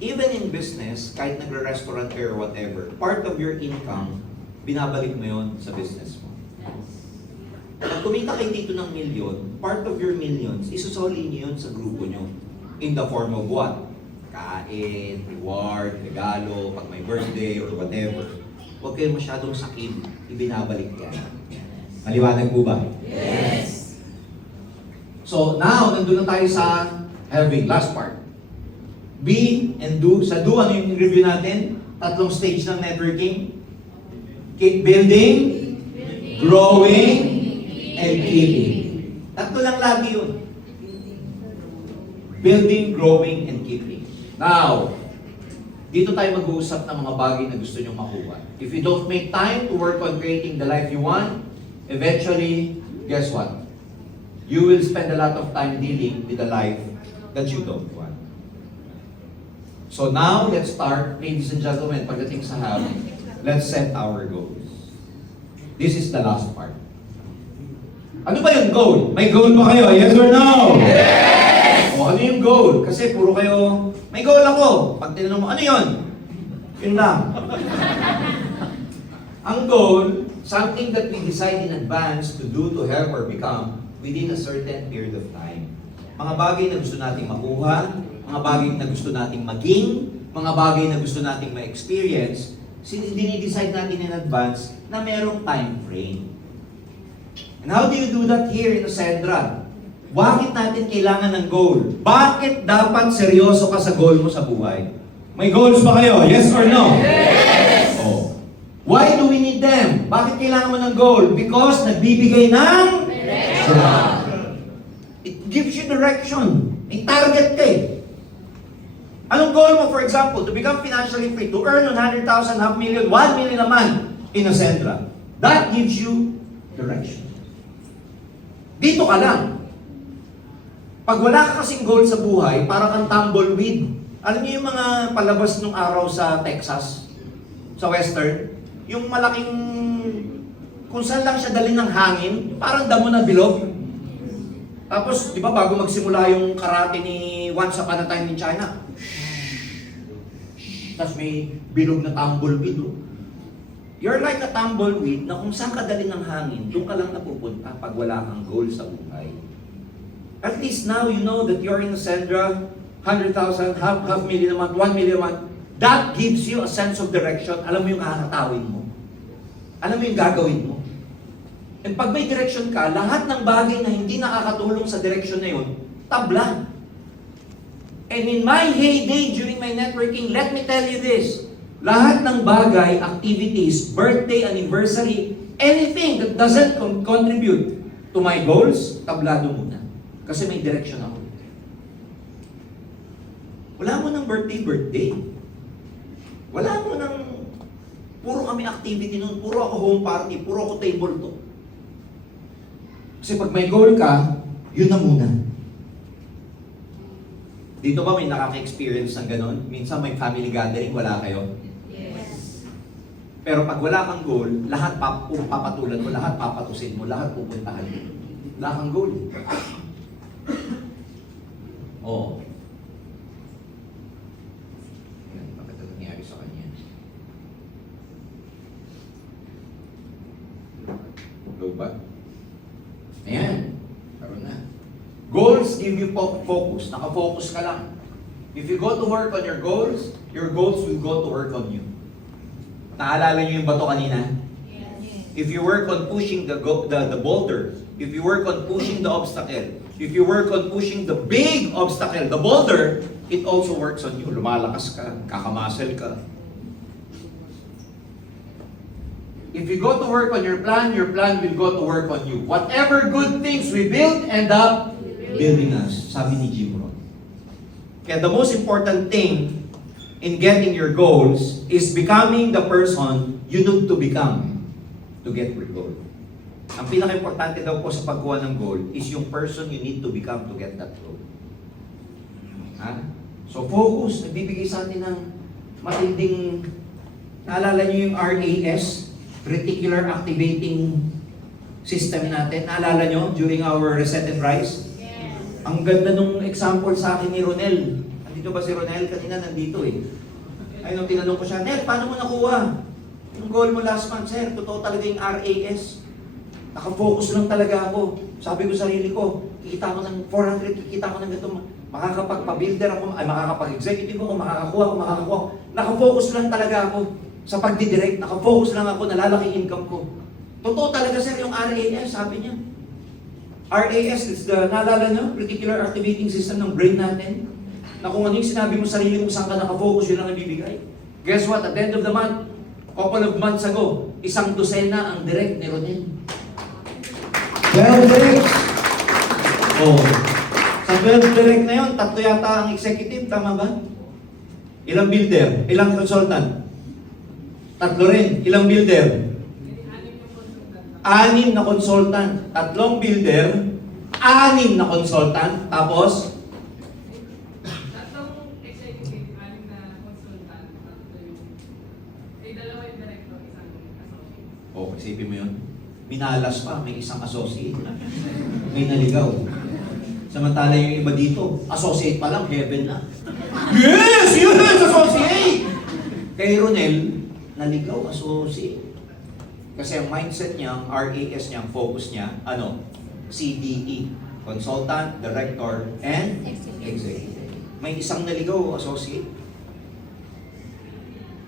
Even in business, kahit nagre-restaurant or whatever, part of your income, binabalik mo yon sa business mo. Pag kumita kayo dito ng milyon, part of your millions, isusoli niyo yun sa grupo nyo. In the form of what? Kain, reward, regalo, pag may birthday or whatever. Huwag kayo masyadong sakit, ibinabalik yan. Maliwanag po ba? Yes! So now, nandun na tayo sa having, last part. Be and do. Sa do, ano yung review natin? 3 stage ng networking. Keep building, growing, and keeping. 3 lang lagi yun. Building, growing, and keeping. Now, dito tayo mag-uusap ng mga bagay na gusto nyong makuha. If you don't make time to work on creating the life you want, eventually, guess what? You will spend a lot of time dealing with the life that you don't want. So now, let's start, ladies and gentlemen, pagdating sa have, let's set our goals. This is the last part. Ano ba yung goal? May goal ba kayo? Yes or no? Yes! O ano yung goal? Kasi puro kayo, may goal ako. Pag tinanong mo, ano yun? Yun lang. Ang goal, something that we decide in advance to do, to have, or become within a certain period of time. Mga bagay na gusto nating makuha, mga bagay na gusto nating maging, mga bagay na gusto nating ma-experience, dinidecide natin in advance na merong time frame. And how do you do that here in Osendra? Bakit natin kailangan ng goal? Bakit dapat seryoso ka sa goal mo sa buhay? May goals ba kayo? Yes or no? Yes! Oh. Why do we need them? Bakit kailangan mo ng goal? Because nagbibigay ng direction. It gives you direction. May target ka eh. Anong goal mo, for example, to become financially free, to earn 100,000, half million, 1 million a month in a Centra. That gives you direction. Dito ka lang. Pag wala ka kasing goal sa buhay, parang kang tumbleweed. Alam niyo yung mga palabas nung araw sa Texas, sa Western, yung malaking, kung saan lang siya dali ng hangin, parang damo na bilog. Tapos, di ba, bago magsimula yung karate ni Once Upon a Time in China, tapos may bilog na tumbleweed. Oh. You're like a tumbleweed na kung saan ka dali ng hangin, doon ka lang napupunta pag wala kang goal sa buhay. At least now you know that you're in the Sendra, 100,000, half million a month, 1 million a month. That gives you a sense of direction. Alam mo yung hahatawin mo. Alam mo yung gagawin mo. And pag may direction ka, lahat ng bagay na hindi nakakatulong sa direction na yun, tabla. And in my heyday during my networking, let me tell you this. Lahat ng bagay, activities, birthday, anniversary, anything that doesn't contribute to my goals, tablado muna. Kasi may direction ako. Wala mo ng birthday. Wala mo ng puro kami activity nun, puro ako home party, puro ako table talk. Kasi pag may goal ka, yun na muna. Dito ba may nakaka-experience ng ganon? Minsan may family gathering, wala kayo? Yes. Pero pag wala kang goal, lahat papatulan mo, lahat papatusin mo, lahat pupuntahan mo. Wala kang goal. Oo. Yan, bakit ito nangyari sa kanya? Go ba? Ayan. Karoon na. Goals give you focus. Naka-focus ka lang. If you go to work on your goals will go to work on you. Naalala niyo yung bato kanina? Yes. If you work on pushing the boulder, if you work on pushing the obstacle, if you work on pushing the big obstacle, the boulder, it also works on you. Lumalakas ka, kakamuscle ka. If you go to work on your plan will go to work on you. Whatever good things we build, end up building us, sabi ni Jim Rohn. Kaya the most important thing in getting your goals is becoming the person you need to become to get your goal. Ang pinaka-importante daw po sa pagkuha ng goal is yung person you need to become to get that goal. Ha? So focus, nagbibigay sa atin ng matinding, naalala niyo yung RAS, Reticular Activating System natin. Naalala niyo during our Reset and Rise? Ang ganda nung example sa akin ni Ronel. Nandito ba si Ronel? Kanina nandito eh. Ay, nung tinanong ko siya, Nel, paano mo nakuha yung goal mo last month? Sir, totoo talaga yung RAS. Nakafocus lang talaga ako. Sabi ko sa sarili ko, kikita ko ng 400, kikita ko ng ganito. Makakapag-builder ako, ay makakapag-executive ako, makakakuha ako. Nakafocus lang talaga ako sa pagdidirect. Nakafocus lang ako, nalalaki income ko. Totoo talaga sir yung RAS, sabi niya. RAS is the, naalala nyo, Reticular Activating System ng brain natin. Na kung ano yung sinabi mo sa sarili mo, saan ka nakafocus, yun ang nabibigay. Guess what? At the end of the month, couple of months ago, 1 dosena ang direct ni Ronel. 12 directs. Oh. Sa 12 direct na yun, 3 yata ang executive, tama ba? Ilang builder? Ilang consultant? 3 rin. Ilang builder? 6 na consultant. 3 builder, 6 na consultant, tapos 3 executive, 6 na consultant, 2 yung director, 1 associate. oh, isipin mo yun. Minalas pa, may isang associate. May naligaw. Samantala yung iba dito, associate pa lang, heaven na. Yes! Associate! Kay Ronel, naligaw, associate. Kasi ang mindset niya, ang RAS niya, ang focus niya, ano? CDE. Consultant, Director, and Executive. May isang naligaw, associate.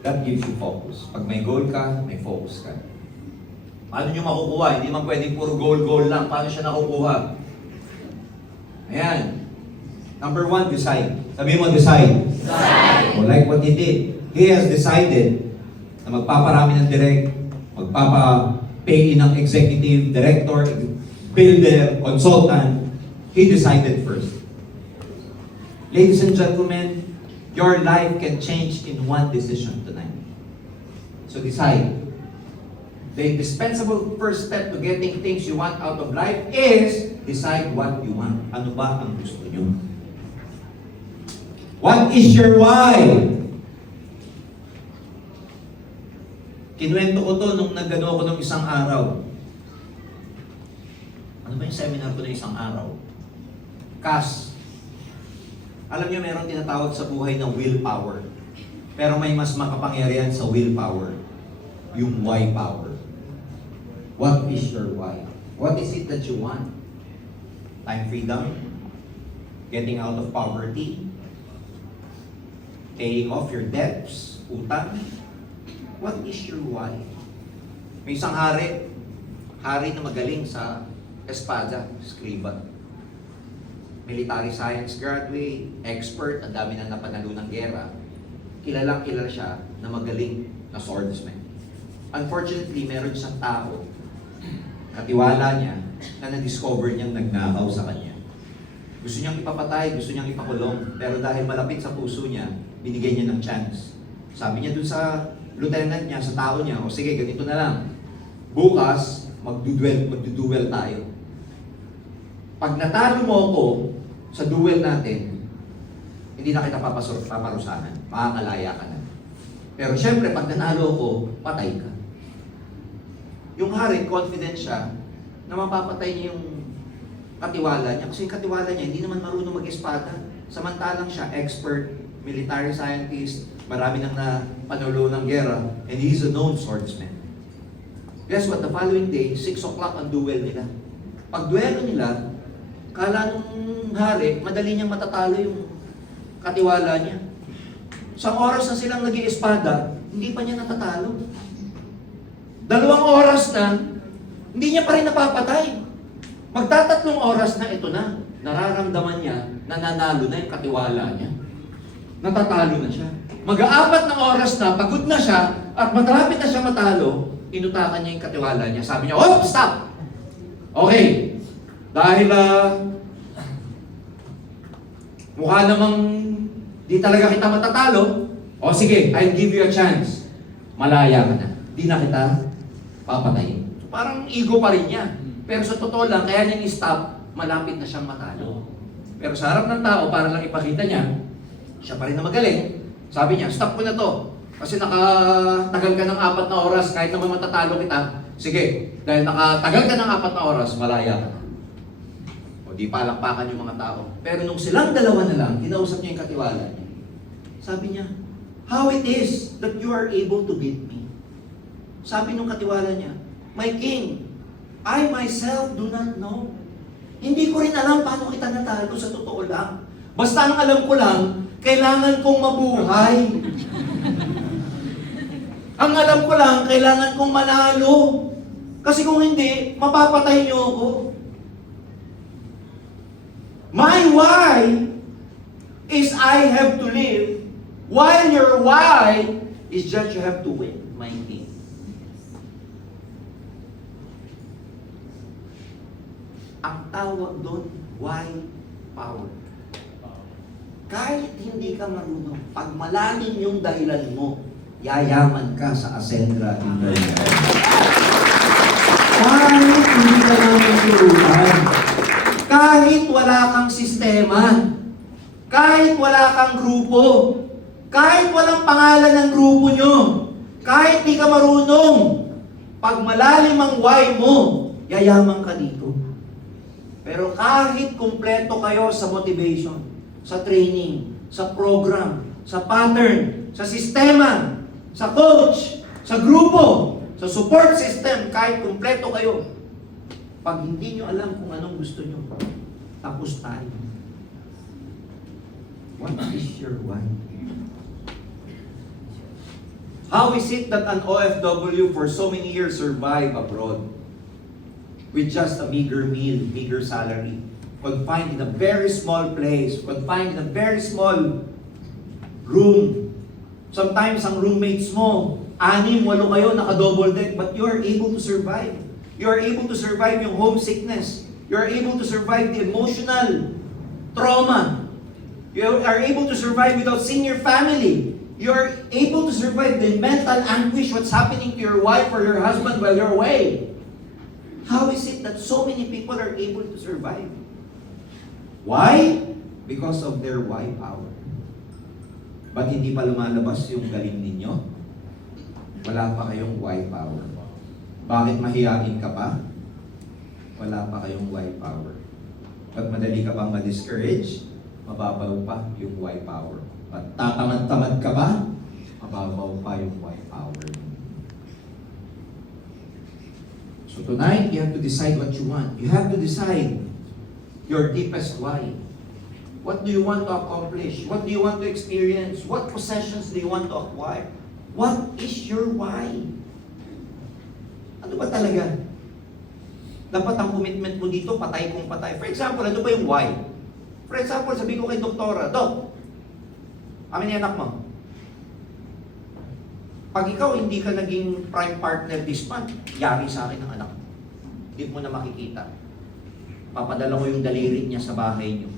That gives you focus. Pag may goal ka, may focus ka. Paano nyo makukuha? Hindi man pwedeng puro goal lang. Paano siya nakukuha? Ayan. Number 1, decide. Sabi mo, decide. Decide. O like what he did. He has decided na magpaparami ng direct, magpapa-pay ng executive, director, builder, consultant. He decided first. Ladies and gentlemen, your life can change in one decision tonight. So decide. The indispensable first step to getting things you want out of life is decide what you want. Ano ba ang gusto nyo? What is your why? Kinuwento ko to nung nagano ko nung isang araw. Ano ba yung seminar ko ng isang araw? CAS. Alam niyo, meron tinatawag sa buhay na willpower. Pero may mas makapangyarihan sa willpower. Yung why power. What is your why? What is it that you want? Time freedom? Getting out of poverty? Paying off your debts? Utang? What is your why? May isang hari na magaling sa espada, escriba. Military science graduate, expert, ang dami na napanalo ng gera. Kilala siya na magaling na swordsman. Unfortunately, meron siyang tao, katiwala niya, na na-discover niyang nagnakaw sa kanya. Gusto niyang ipapatay, gusto niyang ipakulong, pero dahil malapit sa puso niya, binigay niya ng chance. Sabi niya dun sa lieutenant niya, sa tao niya, o sige, ganito na lang. Bukas, magduduel tayo. Pag natalo mo ako sa duel natin, hindi na kita paparusahan. Makakalaya ka na. Pero syempre, pag nanalo ako, patay ka. Yung hari, confident siya na mapapatay niya yung katiwala niya. Kasi yung katiwala niya, hindi naman marunong mag-espada. Samantalang siya, expert, military scientist, marami nang napanulo ng gera, and he's a known swordsman. Guess what? The following day, 6 o'clock ang duel nila. Pag duelo nila, kala nung hari, madali niyang matatalo yung katiwala niya. Sa oras na silang nag-iespada, hindi pa niya natatalo. 2 oras na, hindi niya pa rin napapatay. Magtatatlong oras na, ito na. Nararamdaman niya na nanalo na yung katiwala niya. Natatalo na siya. Mag-4 na oras na, pagod na siya, at matrapit na siya matalo, inutakan niya yung katiwala niya. Sabi niya, oh, stop! Okay. Dahil mukha namang di talaga kita matatalo, o sige, I'll give you a chance. Malaya ka na. Di na kita papatayin. Parang ego pa rin niya. Pero sa totoo lang, kaya niyang i-stop, malapit na siyang matalo. Pero sa harap ng tao, para lang ipakita niya, siya pa rin na magaling. Sabi niya, stop ko na to. Kasi nakatagal ka ng 4 na oras, kahit naman matatalo kita, sige, dahil nakatagal ka ng 4 na oras, malaya ka na. O di palakpakan yung mga tao. Pero nung silang dalawa na lang, kinausap niya yung katiwala niya. Sabi niya, how it is that you are able to beat me? Sabi nung katiwala niya, my king, I myself do not know. Hindi ko rin alam paano kita natalo sa totoo lang. Basta ang alam ko lang, kailangan kong mabuhay. Ang alam ko lang, kailangan kong manalo. Kasi kung hindi, mapapatay niyo ako. My why is I have to live, while your why is just you have to win, my king. Ang tawag doon, why power. Kahit hindi ka marunong, pag malalim yung dahilan mo, yayaman ka sa Ascendra in the life. Kahit hindi ka naman turuan, kahit wala kang sistema, kahit wala kang grupo, kahit walang pangalan ng grupo nyo, kahit di ka marunong, pag malalim ang why mo, yayaman ka dito. Pero kahit kumpleto kayo sa motivation, sa training, sa program, sa pattern, sa sistema, sa coach, sa grupo, sa support system, kahit kumpleto kayo, pag hindi nyo alam kung anong gusto nyo, tapos tayo. What is your why? How is it that an OFW for so many years survive abroad with just a meager meal, meager salary, confined in a very small place, confined in a very small room. Sometimes ang roommates mo, 6, 8 kayo, naka-double deck, but you are able to survive. You are able to survive yung homesickness. You are able to survive the emotional trauma. You are able to survive without seeing your family. You are able to survive the mental anguish, what's happening to your wife or your husband while you're away. How is it that so many people are able to survive? Why? Because of their why power. Ba't hindi pa lumalabas yung galing ninyo? Wala pa kayong why power. Bakit mahiyain ka pa? Wala pa kayong why power. Ba't madali ka bang ma-discourage? Mababaw pa yung why power. Ba't tatamad-tamad ka ba? Mababaw pa yung why power. So tonight, you have to decide what you want. You have to decide your deepest why. What do you want to accomplish? What do you want to experience? What possessions do you want to acquire? What is your why? Ano ba talaga? Dapat ang commitment mo dito, patay kung patay. For example, ano ba yung why? For example, sabihin ko kay doktora, Dok, amin yung anak mo. Pag ikaw hindi ka naging prime partner this month, yari sa akin ang anak mo. Hindi mo na makikita. Papadala ko yung daliri niya sa bahay niyo.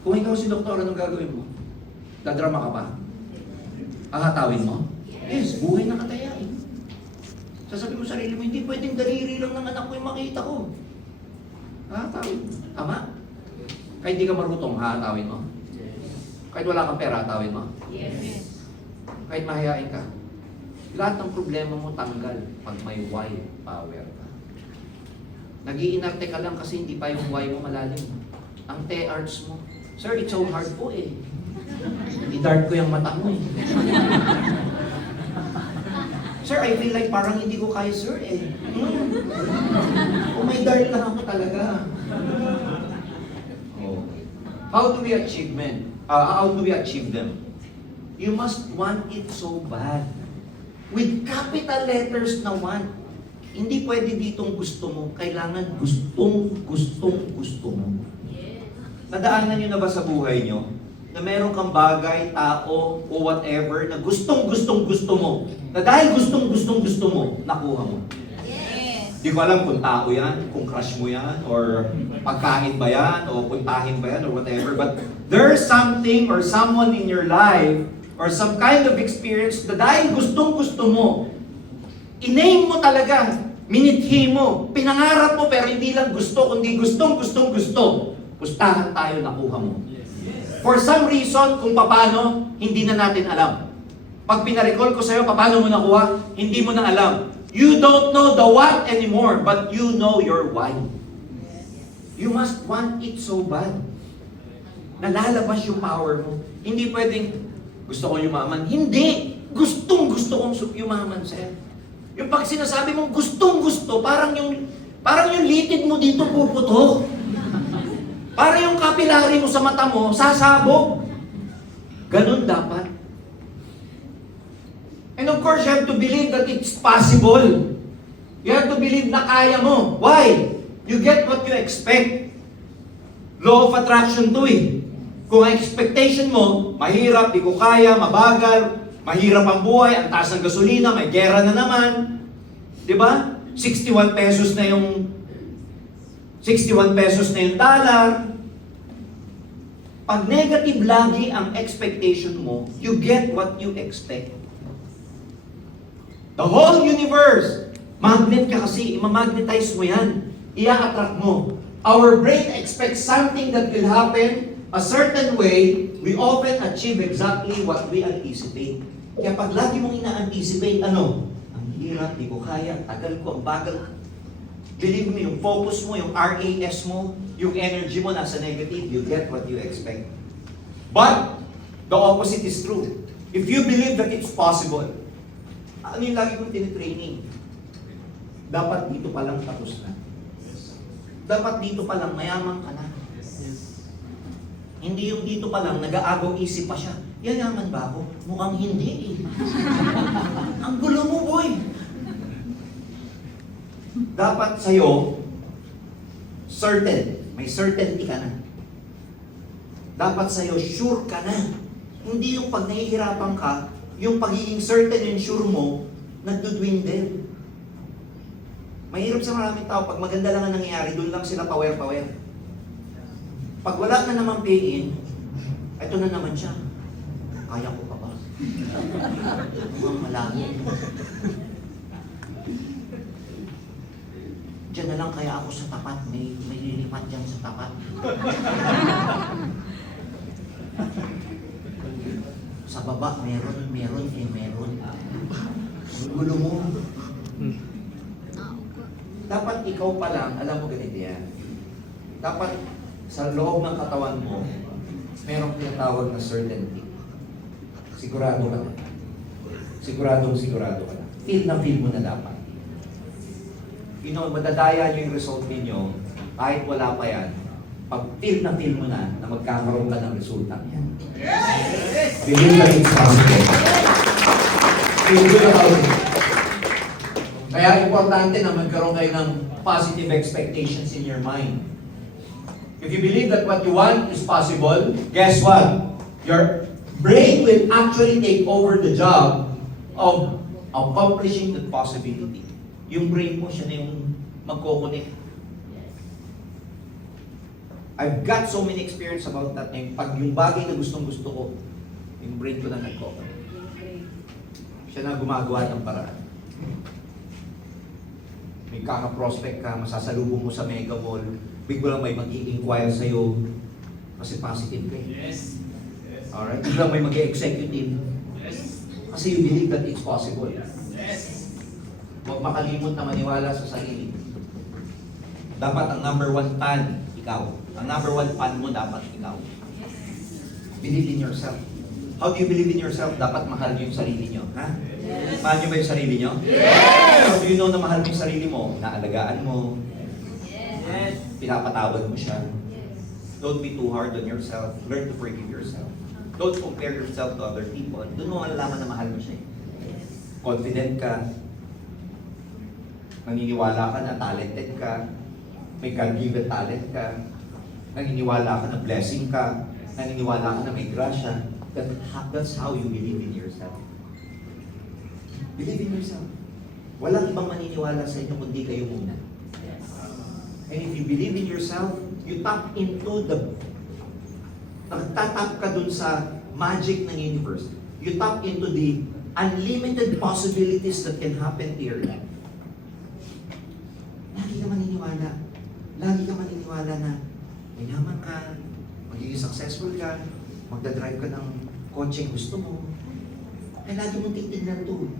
Kung ikaw si doktor, anong gagawin mo? Dadrama ka pa? Ahatawin mo? Yes, buhay na katayain. Sasabihin mo sa sarili mo, hindi pwedeng daliri lang ng anak ko yung makita ko. Ahatawin mo. Tama? Kahit di ka marutong, hahatawin mo? Kahit wala kang pera, hahatawin mo? Yes. Kahit mahihain ka. Lahat ng problema mo tanggal pag may why power ka. Nag-iinarte ka lang kasi hindi pa yung why mo malalim. Ang T-arts mo, Sir, it's so hard po eh. I-dart ko yung mata mo eh. Sir, I feel like parang hindi ko kaya, sir eh. Oh, may dart lang ako talaga. Oh. How do we achieve them? You must want it so bad. With capital letters na want. Hindi pwede ditong gusto mo. Kailangan gusto mo. Nadaanan nyo na ba sa buhay nyo? Na meron kang bagay, tao, o whatever, na gusto mo. Na dahil gusto mo, nakuha mo. Yes. Di ko alam kung tao yan, kung crush mo yan, or pagkain ba yan, o puntahin ba yan, or whatever. But there's something or someone in your life, or some kind of experience na dahil gusto mo, iname mo talaga, minithi mo, pinangarap mo, pero hindi lang gusto, kundi gusto. Pustahan tayo, nakuha mo. For some reason, kung paano, hindi na natin alam. Pag pinarecall ko sa'yo, paano mo nakuha, hindi mo na alam. You don't know the what anymore, but you know your why. You must want it so bad. Nalalabas yung power mo. Hindi pwedeng, gusto ko yumaman. Hindi! Gusto kong yumaman, sir. Yung pag sinasabi mong gusto, parang yung litid mo dito puputok. Para yung kapilari mo sa mata mo, sasabog. Ganun dapat. And of course, you have to believe that it's possible. You have to believe na kaya mo. Why? You get what you expect. Law of attraction to eh. Kung ang expectation mo, mahirap, di ko kaya, mabagal, mahirap ang buhay, ang taas ng gasolina, may gera na naman. Di ba? 61 pesos na yung dollar. Pag negative lagi ang expectation mo, you get what you expect. The whole universe, magnet ka kasi, imamagnetize mo yan. Ia-attract mo. Our brain expects something that will happen a certain way, we often achieve exactly what we anticipate. Kaya pag lagi mong ina-anticipate, ang hirap, di ko kaya, tagal ko, ang bagal. Believe me, yung focus mo, yung RAS mo, yung energy mo nasa negative, you get what you expect. But, the opposite is true. If you believe that it's possible, ano yung lagi kong tinitraining? Dapat dito pa lang tapos na. Dapat dito pa lang mayaman ka na. Hindi yung dito pa lang, nag-aagaw isip pa siya. Yayaman ba ako? Mukhang hindi eh. Ang gulo mo, boy. Dapat sa'yo, certain. May certainty ka na. Dapat sa'yo, sure ka na. Hindi yung pag nahihirapan ka, yung pagiging certain and sure mo, nagdudwindle. Mahirap sa maraming tao, pag maganda lang ang nangyayari, doon lang sila power. Pag wala na naman pay-in, ito na naman siya. Kaya ko pa ba? Mukhang malabo. Diyan na lang kaya ako sa tapat. May lilipat dyan sa tapat. Sa baba, meron. Ang gulo mo. Dapat ikaw pa lang, alam mo ganito yan. Dapat sa loob ng katawan mo, merong tinatawag na certainty. Sigurado ka na. Siguradong ka na. Feel na feel mo na dapat. You know, madadaya nyo yung result ninyo, kahit wala pa yan, pag feel mo na magkakaroon ka ng resulta yan. Believe that it's possible. Feel good about it. Kaya importante na magkaroon kayo ng positive expectations in your mind. If you believe that what you want is possible, guess what? Your brain will actually take over the job of accomplishing that possibility. Yung brain mo, siya na yung magkoconnect. I've got so many experience about that. Pag yung bagay na gustong-gusto ko, yung brain ko na nagkoconnect. Siya na gumagawa ng paraan. May kaka-prospect ka, masasalubong mo sa mega mall, biglang may mag-i-inquire sa'yo kasi positive ka eh. Yes. Alright? Biglang may mag-i-executive Yes. kasi you believe that it's possible. Yes. Huwag makalimot na maniwala sa sarili. Dapat ang number one fan, ikaw. Ang number one fan mo dapat ikaw. Believe in yourself. How do you believe in yourself? Dapat mahal niyo yung sarili niyo. Ha? Mahal niyo ba yung sarili niyo? Yes! How do you know na mahal mo yung sarili mo? Naalagaan mo. Yes. Pinapatawad mo siya. Don't be too hard on yourself. Learn to forgive yourself. Don't compare yourself to other people. Doon mo malalaman na mahal mo siya. Confident ka. Naniniwala ka na talented ka. May God-given talent ka. Naniniwala ka na blessing ka. Naniniwala ka na may grasya. That's how you believe in yourself. Believe in yourself. Walang ibang maniniwala sa inyo kundi kayo muna. And if you believe in yourself, you tap into nagtatap ka dun sa magic ng universe. You tap into the unlimited possibilities that can happen to your life. Lagi ka maniniwala. Lagi ka maniniwala na mayaman ka, magiging successful ka, magdadrive ka ng kotse gusto mo. Ay lagi mong titignan to.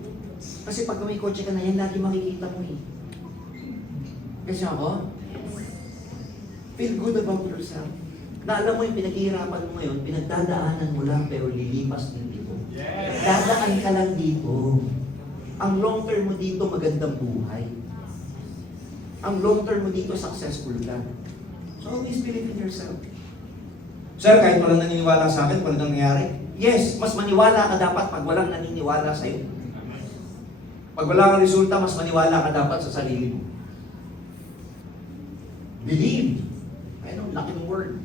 Kasi pag may kotse ka na yan, lagi makikita mo eh. Kasi ako, feel good about yourself. Na alam mo yung pinaghihirapan mo ngayon, pinagdadaanan mo lang pero lilipas din dito. Yes. Dadaan ka lang dito. Ang long term mo dito, magandang buhay. Ang long term mo dito, successful ka. So always believe in yourself. Sir, kahit walang naniniwala sa akin, walang nangyayari. Yes, mas maniwala ka dapat pag walang naniniwala sa'yo. Pag wala kang resulta, mas maniwala ka dapat sa sarili mo. Believe. Ayun, laki ng word.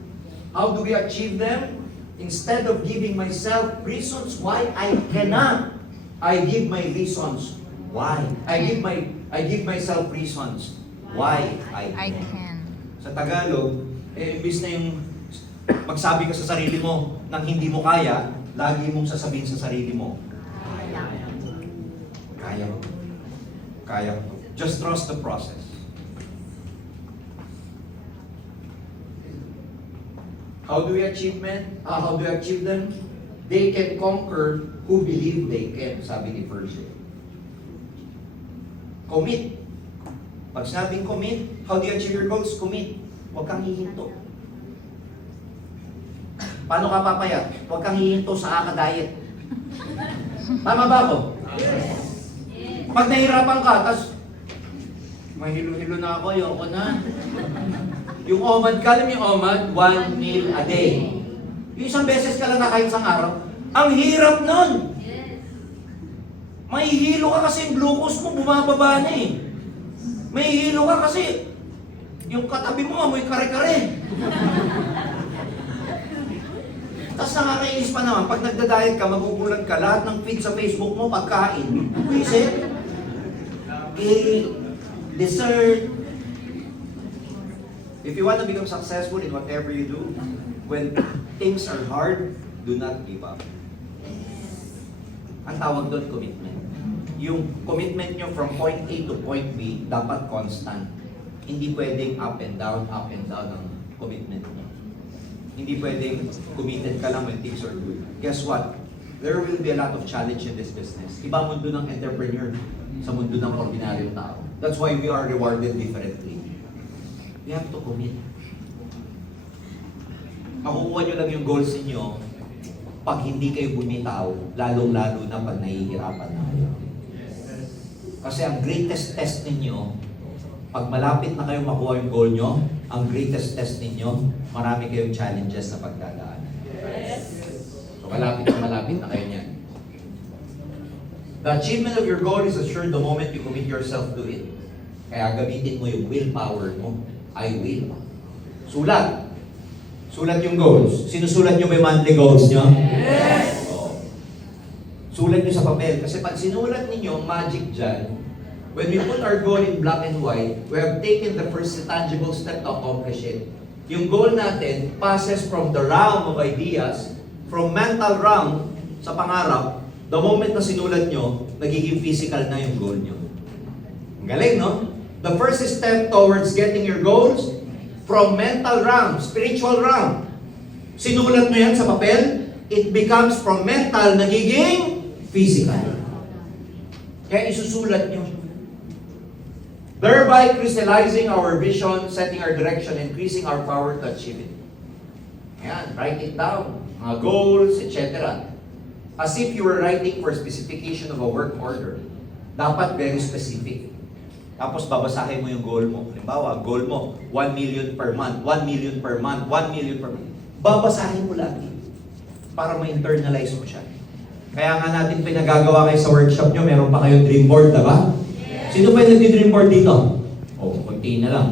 How do we achieve them? Instead of giving myself reasons why I cannot, I give my reasons why. I give myself reasons why I can. Sa Tagalog, imbis na yung magsabi ka sa sarili mo nang hindi mo kaya, lagi mong sasabihin sa sarili mo, kaya mo. Kaya mo. Just trust the process. How do we achieve them? They can conquer who believe they can, sabi ni Virgil. Commit. Pag sinabing commit, how do you achieve your goals? Commit. Huwag kang hihinto. Paano ka papayat? Huwag kang hihinto sa kaka-diet. Tama ba ako? Pag nahirapan ka, tas mahilo-hilo na ako, ayoko na. Yung OMAD, alam yung OMAD, 1 meal a day. Yung isang beses ka lang nakain isang araw, ang hirap nun! Mahihilo ka kasi yung glucose mo, bumababa na eh. Mahihilo ka kasi Yung katabi mo, amoy kare-kare. Tapos nakakainis pa naman, pag nagda-diet ka, magugulat ka, lahat ng feed sa Facebook mo, pagkain. Visit, cake, dessert. If you want to become successful in whatever you do, when things are hard, do not give up. Ang tawag doon, commitment. Yung commitment nyo from point A to point B, dapat constant. Hindi pwedeng up and down ang commitment nyo. Hindi pwedeng committed ka lang when things are good. Guess what? There will be a lot of challenge in this business. Iba mundo ng entrepreneur sa mundo ng ordinaryong tao. That's why we are rewarded differently. We have to commit. Makukuha nyo lang yung goals niyo pag hindi kayo bumitaw, lalong-lalo na pag nahihirapan na kayo. Kasi ang greatest test ninyo, pag malapit na kayo makuha yung goal nyo, ang greatest test ninyo, marami kayong challenges na pagdadaan. So malapit na kayo niyan. The achievement of your goal is assured the moment you commit yourself to it. Kaya gamitin mo yung willpower mo. I will. Sulat. Sulat yung goals. Sinusulat nyo ba yung monthly goals nyo? Yes! Oo. Sulat nyo sa papel. Kasi pag sinulat ninyo, magic dyan, when we put our goal in black and white, we have taken the first tangible step to accomplish it. Yung goal natin passes from the realm of ideas, from mental realm sa pangarap, the moment na sinulat nyo, nagiging physical na yung goal nyo. Ang galing, no? The first step towards getting your goals, from mental realm, spiritual realm. Sinulat mo yan sa papel, it becomes from mental, nagiging physical. Kaya isusulat nyo. Thereby crystallizing our vision, setting our direction, increasing our power to achieve it. Ayan, write it down. Mga goals, etc. As if you were writing for specification of a work order. Dapat very specific. Tapos babasahin mo yung goal mo. Halimbawa, goal mo, 1 million per month, 1 million per month, 1 million per month. Babasahin mo lagi para ma-internalize mo siya. Kaya nga natin pinagagawa kayo sa workshop nyo, meron pa kayong dream board, diba? Sino pa yung nagdi-dream board dito? Konti na lang.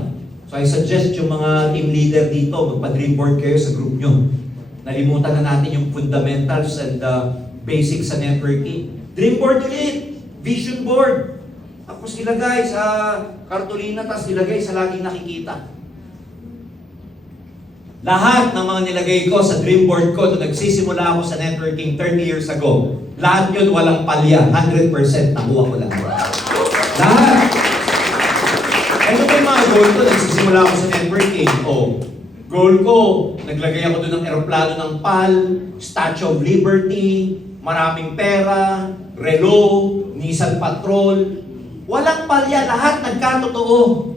So I suggest yung mga team leader dito, magpa-dream board kayo sa group nyo. Nalimutan na natin yung fundamentals and basics sa networking. Dream board ulit! Vision board! Tapos ilagay sa kartulina, tapos ilagay sa laging nakikita. Lahat ng mga nilagay ko sa dream board ko nung nagsisimula ako sa networking 30 years ago, lahat yun walang palya, 100% nakuha ko lang. Lahat! Ano ba yung mga goal ko? Nagsisimula ako sa networking. Goal ko, naglagay ako doon ng eroplano ng PAL, Statue of Liberty, maraming pera, relo, Nissan Patrol. Walang palya, lahat nagkatotoo.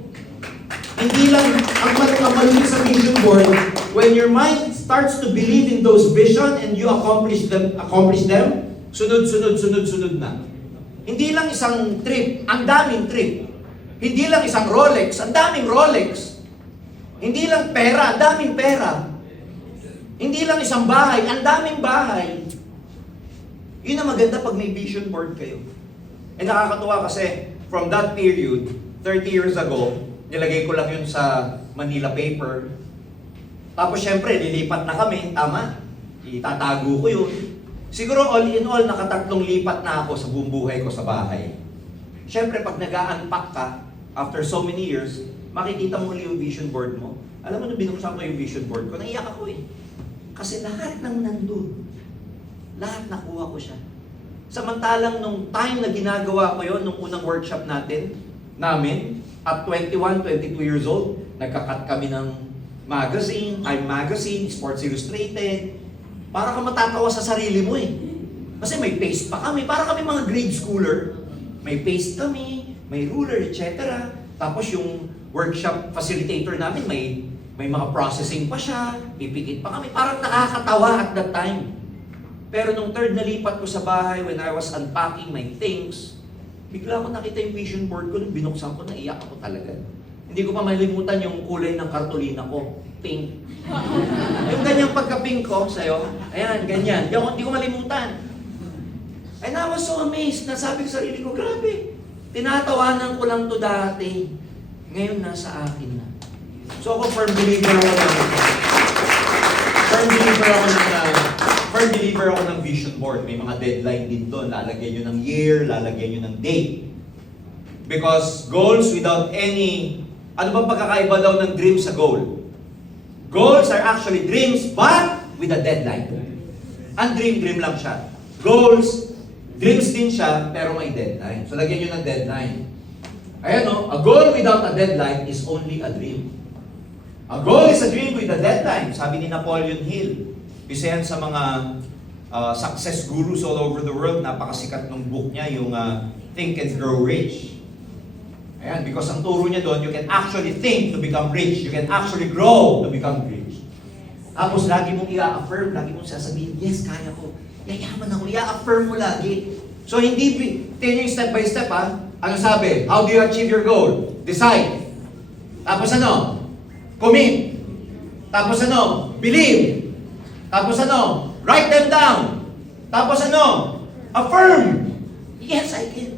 Hindi lang, ang mali sa vision board, when your mind starts to believe in those vision and you accomplish them, sunod na. Hindi lang isang trip, ang daming trip. Hindi lang isang Rolex, ang daming Rolex. Hindi lang pera, ang daming pera. Hindi lang isang bahay, ang daming bahay. Yun ang maganda pag may vision board kayo. Nakakatuwa kasi, from that period, 30 years ago, nilagay ko lang yun sa Manila paper. Tapos syempre, lilipat na kami, tama? Itatago ko yun. Siguro all in all, nakatatlong lipat na ako sa buong buhay ko sa bahay. Syempre, pag nag-unpack ka, after so many years, makikita mo ulit yung vision board mo. Alam mo, nung binuksan ko yung vision board ko, naiyak ako eh. Kasi lahat ng nandun, lahat nakuha ko siya. Samantalang nung time na ginagawa ko yon nung unang workshop namin, at 21, 22 years old, nagkakat kami ng magazine, Time Magazine, Sports Illustrated. Para ka matatawa sa sarili mo eh. Kasi may paste pa kami, para kami mga grade schooler. May paste kami, may ruler, etc. Tapos yung workshop facilitator namin, may mga processing pa siya, pipikit pa kami. Parang nakakatawa at that time. Pero nung third na lipat ko sa bahay, when I was unpacking my things, bigla ko nakita yung vision board ko, nung binuksan ko, naiyak ako talaga. Hindi ko pa malimutan yung kulay ng kartolina ko, pink. Yung ganyang pagka-pink ko sa'yo, ayan, ganyan. Hindi ko malimutan. And I was so amazed, nasabi ko sa sarili ko, grabe, tinatawanan ko lang to dati. Ngayon nasa akin na. So ako firm believer ako ng vision board. May mga deadline din doon. Lalagyan nyo ng year, lalagyan nyo ng date. Because goals without any... Ano bang pagkakaiba daw ng dream sa goal? Goals are actually dreams but with a deadline. Ang dream lang siya. Goals, dreams din siya pero may deadline. So lagyan nyo ng deadline. Ayan o, a goal without a deadline is only a dream. A goal is a dream with a deadline. Sabi ni Napoleon Hill. Isa yan sa mga success gurus all over the world. Napakasikat ng book niya, yung Think and Grow Rich. Ayan, because ang turo niya doon, you can actually think to become rich. You can actually grow to become rich. Tapos lagi mong i-affirm, lagi mong sasabihin, yes, kaya ko. Yayaman ako, i-affirm mo lagi. So hindi, tingnan yung step by step ha. Ano sabi? How do you achieve your goal? Decide. Tapos ano? Commit. Tapos ano? Believe. Tapos ano? Write them down. Tapos ano? Affirm. Yes, I can.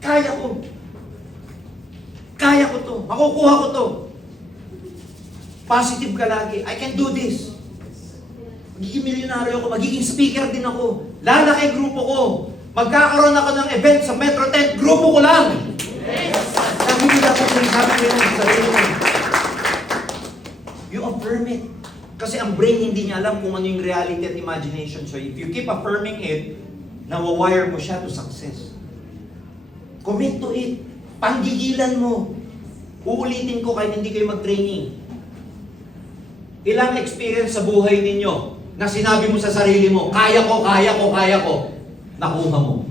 Kaya ko. Kaya ko to. Makukuha ko to. Positive ka lagi. I can do this. Magiging milyonaryo ako. Magiging speaker din ako. Lalaki grupo ko. Magkakaroon ako ng event sa Metro Tent. Grupo ko lang. Sabi mo dapat sinasabi ko yun sa sarili mo. You affirm it. Kasi ang brain hindi niya alam kung ano yung reality at imagination. So if you keep affirming it, nawawire mo siya to success. Commit to it. Panggigilan mo. Uulitin ko kahit hindi kayo mag-training. Ilang experience sa buhay ninyo na sinabi mo sa sarili mo, kaya ko, kaya ko, kaya ko. Nakuha mo.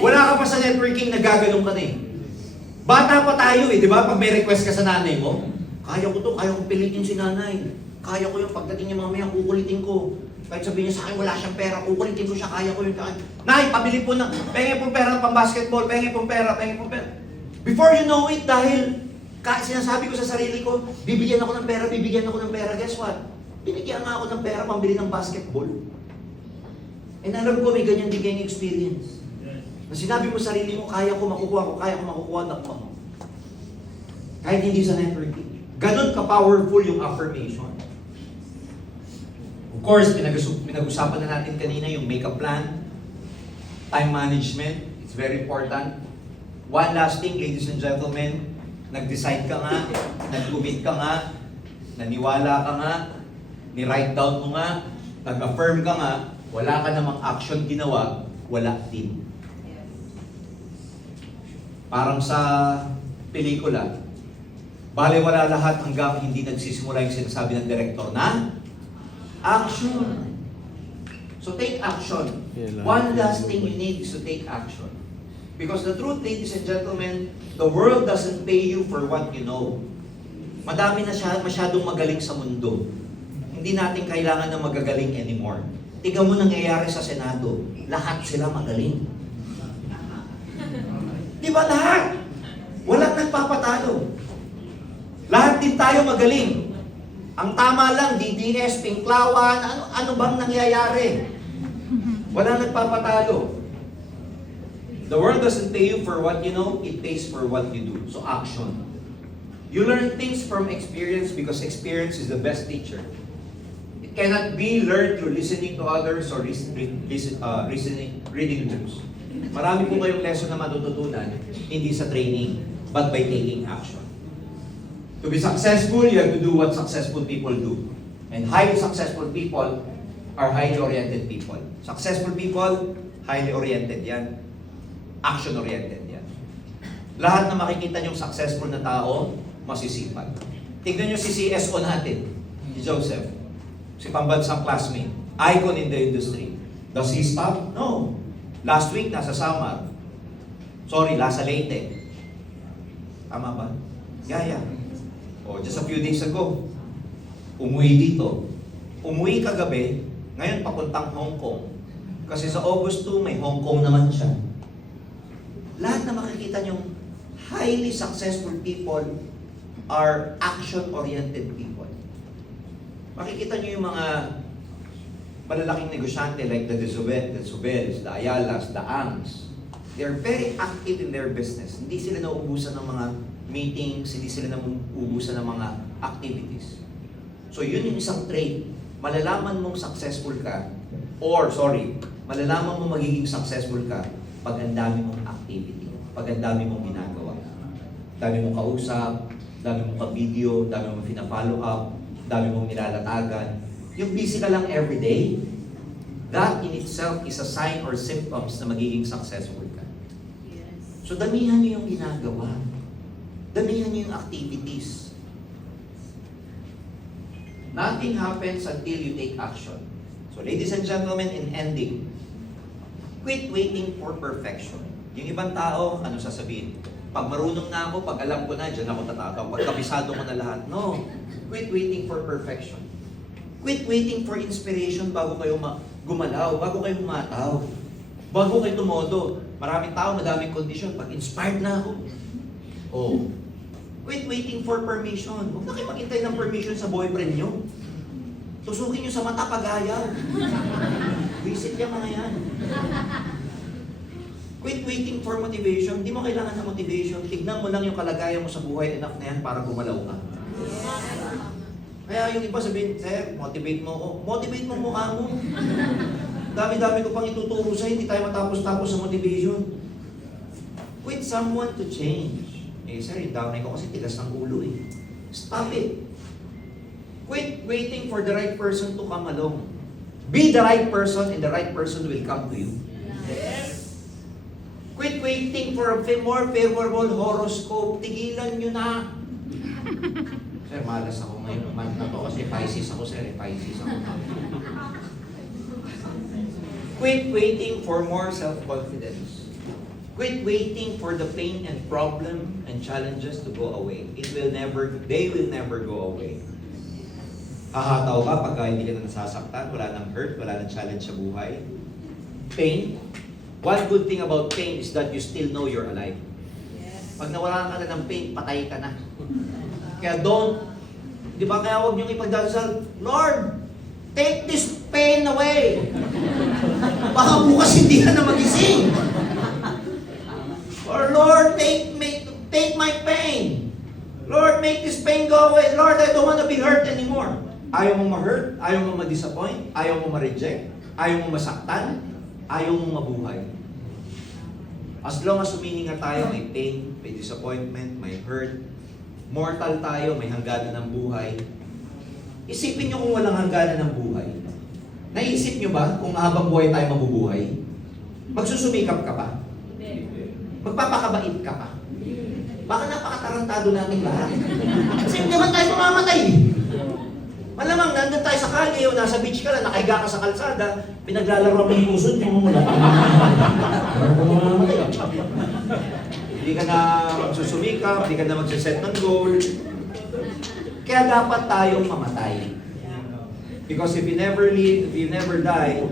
Wala ka pa sa networking, nagagalong ka na eh. Bata pa tayo eh, di ba? Pag may request ka sa nanay mo, kaya ko to, kaya ko pilitin si nanay. Kaya ko yung pagdating niya mamaya, kukulitin ko. Kahit sabihin niya sa akin, wala siyang pera, kukulitin ko siya, kaya ko yung kaya. Nay, pabili po na, pengen pong pera ng pang-basketball, pengen pong pera, pengen pong pera. Before you know it, dahil sinasabi ko sa sarili ko, bibigyan ako ng pera, bibigyan ako ng pera, guess what? Binigyan nga ako ng pera pambili ng basketball. And alam ko may ganyan din kayong experience. Na sinabi mo sa sarili mo, kaya ko makukuha, nakuha mo. Kahit hindi sa networking. Ganon ka-powerful yung affirmation. Of course, pinag-usapan na natin kanina yung make-up plan, time management, it's very important. One last thing, ladies and gentlemen, nag-decide ka nga, nag-commit ka nga, naniwala ka nga, ni-write down mo nga, nag-affirm ka nga, wala ka namang action ginawa, wala team. Parang sa pelikula, baliwala lahat hanggang hindi nagsisimula yung sinasabi ng director na action. So take action. One last thing you need is to take action. Because the truth, ladies and gentlemen, the world doesn't pay you for what you know. Madami na masyadong magaling sa mundo. Hindi natin kailangan na magagaling anymore. Tingnan mo nangyayari sa Senado. Lahat sila magaling. Di ba lahat? Walang nagpapatalo. Lahat din tayo magaling. Ang tama lang, DDS, Pinklawan, ano bang nangyayari? Walang nagpapatalo. The world doesn't pay you for what you know, it pays for what you do. So action. You learn things from experience because experience is the best teacher. It cannot be learned through listening to others or reading books. Marami po kayong lesson na matututunan, hindi sa training, but by taking action. To be successful, you have to do what successful people do. And highly successful people are highly oriented people. Successful people, highly oriented yan. Action-oriented yan. Lahat na makikita niyong successful na tao, masisipag. Tignan niyo si CSO natin, si Joseph. Si pambansang classmate. Icon in the industry. Does he stop? No. Last week, nasa Samar. Sorry, nasa Leyte. Tama ba? Yeah. O, just a few days ago, umuwi dito. Umuwi kagabi, ngayon papuntang Hong Kong. Kasi sa August 2, may Hong Kong naman siya. Lahat na makikita niyong highly successful people are action-oriented people. Makikita niyo yung mga malalaking negosyante like the Zubels, the Ayalas, the Angs. They're very active in their business. Hindi sila nauubusan ng mga meetings, hindi sila nauubusan ng mga activities. So yun yung isang trait. Malalaman mong successful ka, malalaman mong magiging successful ka pag ang dami mong activity, pag ang dami mong ginagawa. Dami mong kausap, dami mong ka-video, dami mong pina-follow up, dami mong nilalatagan. Yung busy ka lang everyday, that in itself is a sign or symptoms na magiging successful ka. Yes. So damihan niyo yung ginagawa. Damihan niyo yung activities. Nothing happens until you take action. So ladies and gentlemen, in ending, quit waiting for perfection. Yung ibang tao, ano sasabihin? Pag marunong na ako, pag alam ko na, dyan ako tatataw. Pag kabisado ko na lahat. No. Quit waiting for perfection. Quit waiting for inspiration bago kayo gumalaw, bago kayo humataw, bago kayo tumodo. Maraming tao, madaming kondisyon. Pag inspired na ako, quit waiting for permission. Huwag na kayo maghintay ng permission sa boyfriend nyo. Tusukin nyo sa mata pag-ayaw. Visit yung mga yan. Quit waiting for motivation. Hindi mo kailangan ng motivation. Tignan mo lang yung kalagayan mo sa buhay, enough na yan para gumalaw ka. Kaya yung iba sabihin, sir, motivate mo ako. Motivate mo mukha mo. Dami-dami ko pang ituturo sa'yo, hindi tayo matapos-tapos sa motivation. Quit someone to change. Sir, yung downline ko kasi tigas ng ulo eh. Stop it. Quit waiting for the right person to come along. Be the right person and the right person will come to you. Yes. Quit waiting for a more favorable horoscope. Tigilan nyo na. Sir, malas ako ngayon. Month na to kasi Pisces ako, sir. Pisces ako. Quit waiting for more self-confidence. Quit waiting for the pain and problem and challenges to go away. They will never go away. Hahataw ka pagka hindi ka na nasasaktan, wala nang hurt, wala nang challenge sa buhay. Pain. One good thing about pain is that you still know you're alive. Yes. Pag nawalan ka na ng pain, patay ka na. Kaya di ba kaya huwag niyong ipagdasal, Lord, take this pain away. Baka bukas hindi ka na magising. Or Lord, take my pain. Lord, make this pain go away. Lord, I don't want to be hurt anymore. Ayaw mo ma-hurt, ayaw mo ma-disappoint, ayaw mo ma-reject, ayaw mo masaktan, ayaw mo mabuhay. As long as humihinga tayo, may pain, may disappointment, may hurt, mortal tayo, may hangganan ng buhay. Isipin nyo kung walang hangganan ng buhay. Naisip nyo ba kung habang buhay tayo mabubuhay? Magsusumikap ka pa? Magpapakabait ka pa? Baka napakatarantado natin lahat. Kasi hindi naman tayo mamamatay. Malamang nandun tayo sa kalye o nasa beach ka lang, nakahiga ka sa kalsada, pinaglalaro mo yung pusod mo, wala ka mamamatay. Hindi ka na magsusumikap, hindi ka na magsiset ng goal. Kaya dapat tayong mamatay. Because if you never die,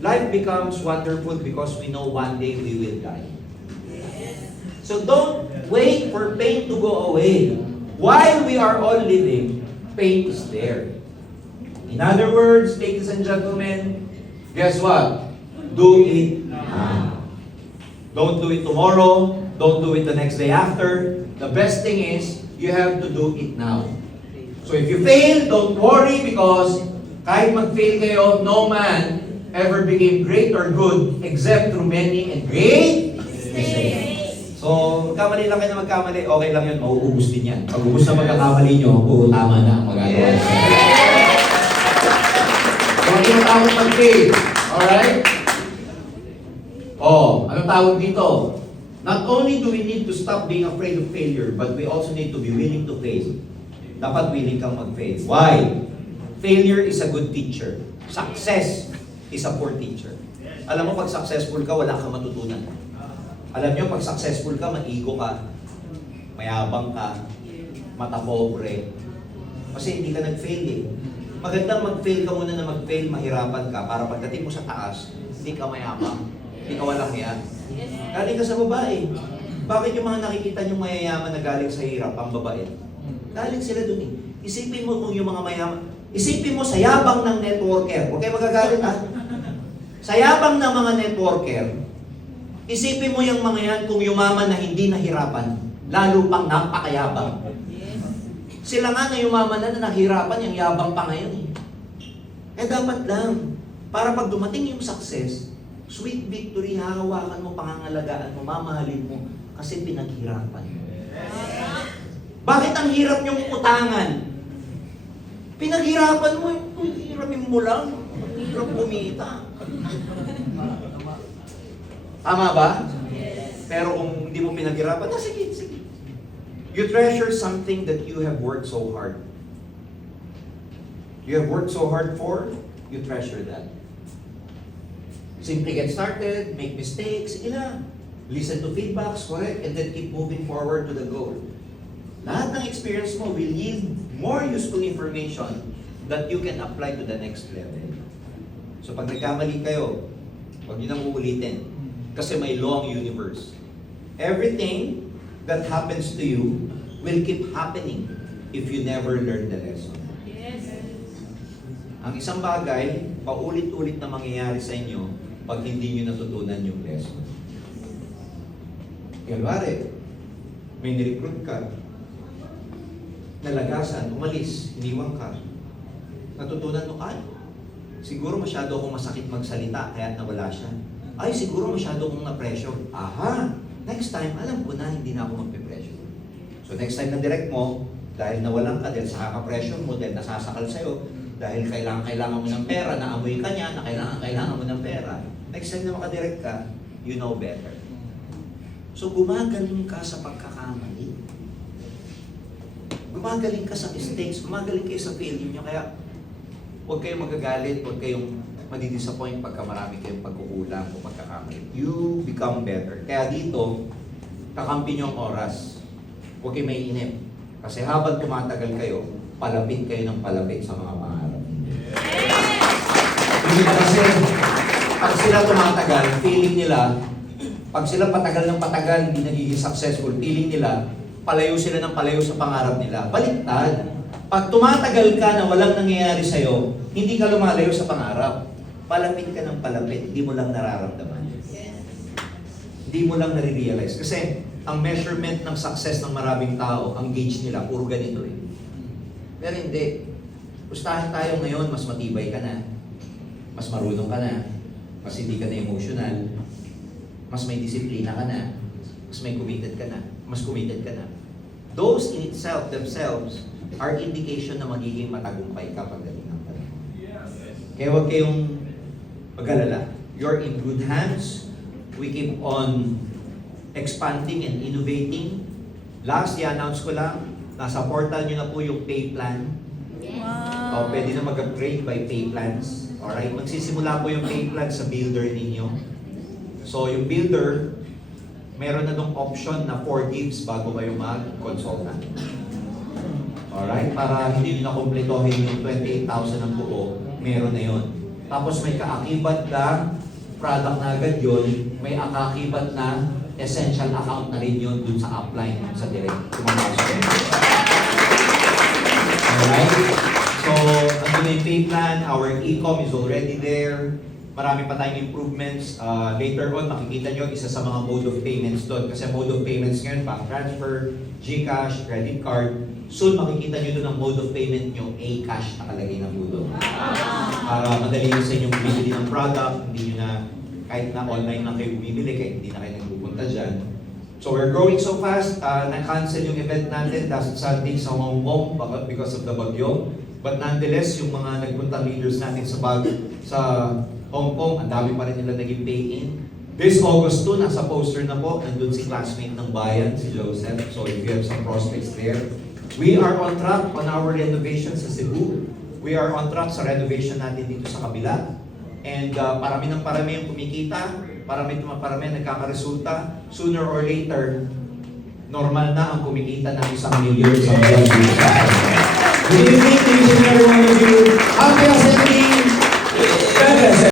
life becomes wonderful because we know one day we will die. So don't wait for pain to go away. While we are all living, pain is there. In other words, ladies and gentlemen, guess what? Do it now. Don't do it tomorrow. Don't do it the next day after. The best thing is, you have to do it now. So if you fail, don't worry because kahit mag-fail kayo, no man ever became great or good except through many and great mistakes. So, magkamali lang kayo na magkamali, okay lang yun, mauubos din yan. Pag ubos na magkakamali nyo, tama na ang magagawa. So, hindi mo tawag mag-fail. Alright? Anong tawag dito? Not only do we need to stop being afraid of failure, but we also need to be willing to fail. Dapat willing kang mag-fail. Why? Failure is a good teacher. Success is a poor teacher. Alam mo, pag successful ka, wala kang matutunan. Alam nyo, pag successful ka, mag-ego ka, mayabang ka, matapobre. Kasi hindi ka nag-fail eh. Magandang mag-fail ka muna na mag-fail, mahirapan ka, para pagdating mo sa taas, hindi ka mayabang, hindi ka walang yan. Galing ka sa babae. Bakit yung mga nakikita nyong mayayaman na galing sa hirap, ang babae? Galing sila dun eh. Isipin mo kung yung mga mayaman, isipin mo sa yabang ng networker. Huwag kayo magagalit ha. Sa yabang ng mga networker, isipin mo yung mga yan kung yumaman na hindi nahirapan. lalo pang napakayabang. Yes. Sila nga na yumaman na nahirapan, yung yabang pa ngayon eh. Eh dapat lang, para pag dumating yung success, sweet victory, hahawakan mo, pangangalagaan mo, mamahalin mo, kasi pinaghirapan mo. Bakit ang hirap niyong utangan? Pinaghirapan mo, hiramin mo lang, hirap kumita. Tama ba? Yes. Pero kung hindi mo pinaghirapan, sige, sige. You treasure something that you have worked so hard. You have worked so hard for, you treasure that. Simply get started, make mistakes, sige lang. Listen to feedbacks, correct, and then keep moving forward to the goal. Lahat ng experience mo will yield more useful information that you can apply to the next level. So pag nagkamali kayo, huwag nyo nang uulitin. Kasi may law ang universe. Everything that happens to you will keep happening if you never learn the lesson. Yes. Ang isang bagay, paulit-ulit na mangyayari sa inyo pag hindi nyo natutunan yung lesson. Kunwari, may nirecruit ka, nalagasan, umalis, iniwan ka. Natutunan mo, ay, siguro masyado akong masakit magsalita, kaya nawala siya. Ay, siguro masyado akong na-pressure. Aha! Next time, alam ko na, hindi na ako magpe-pressure. So next time na direct mo, dahil nawalan ka, dahil sa kaka-pressure mo, dahil nasasakal sa'yo, dahil kailangan mo ng pera, naamoy ka niya, na kailangan mo ng pera. Next time na makadirect ka, you know better. So gumagaling ka sa pagkakamali. Gumagaling ka sa mistakes, gumagaling kayo sa failure nyo, kaya huwag kayong magagalit, huwag kayong madidisappoint pagka marami kayong pagkukulang o pagkakamali. You become better. Kaya dito, kakampi nyo ang oras. Huwag kayong maiinip. Kasi habang tumatagal kayo, palapit kayo ng palapit sa mga pangarap. Hindi kasi, pag sila tumatagal, feeling nila, pag sila patagal ng patagal, hindi nagiging successful, feeling nila, palayo sila ng palayo sa pangarap nila. Baliktad. Pag tumatagal ka na walang nangyayari sa'yo, hindi ka lumalayo sa pangarap. Palapit ka ng palapit, hindi mo lang nararamdaman. Yes. Hindi mo lang nare-realize. Kasi ang measurement ng success ng maraming tao, ang gauge nila, puro ganito eh. Pero hindi. Pustahan tayo ngayon, mas matibay ka na. Mas marunong ka na. Mas hindi ka na emotional. Mas may disiplina ka na. Mas may committed ka na. Mas committed ka na. Those in itself, themselves, are indication na magiging matagumpay ka pagdating ng panahon. Kaya huwag kayong mag-alala. You're in good hands. We keep on expanding and innovating. Last, i-announce ko lang, nasa portal nyo na po yung pay plan. O, pwede na mag-upgrade by pay plans. Alright? Magsisimula po yung pay plan sa builder ninyo. So, yung builder, meron na dong option na 4 gigs bago kayo mag-consultant. Alright? Para hindi nyo na-completohin yung 28,000 ng buo, meron na yun. Tapos may kaakibat na product na agad yun, may kaakibat na essential account na rin yun dun sa upline, sa direct. Alright? So, andun na yung pay plan, our e-com is already there. Marami pa tayong improvements. Later on, makikita nyo isa sa mga mode of payments doon. Kasi mode of payments ngayon, bank transfer, GCash, credit card. Soon, makikita nyo doon ang mode of payment nyo, A-cash nakalagay na po doon. Para madali nyo sa inyong bumibili ng product, hindi nyo na, kahit na online lang kayo bumibili, kahit hindi na kayo nagpupunta dyan. So we're growing so fast, na-cancel yung event natin last Sunday sa Hong Kong because of the bagyo. But nonetheless, yung mga nagpunta leaders natin sa Hong Kong, ang dami pa rin nila naging pay-in. This August 2, nasa poster na po, nandun si classmate ng bayan, si Joseph. So if you have some prospects there. We are on track on our renovation sa Cebu. We are on track sa renovation natin dito sa kabila. And parami ng parami yung kumikita, parami nagkakaresulta. Sooner or later, normal na ang kumikita ng 1 million sa buwan dito. Good evening, ladies and everyone of you. Happy Assembly!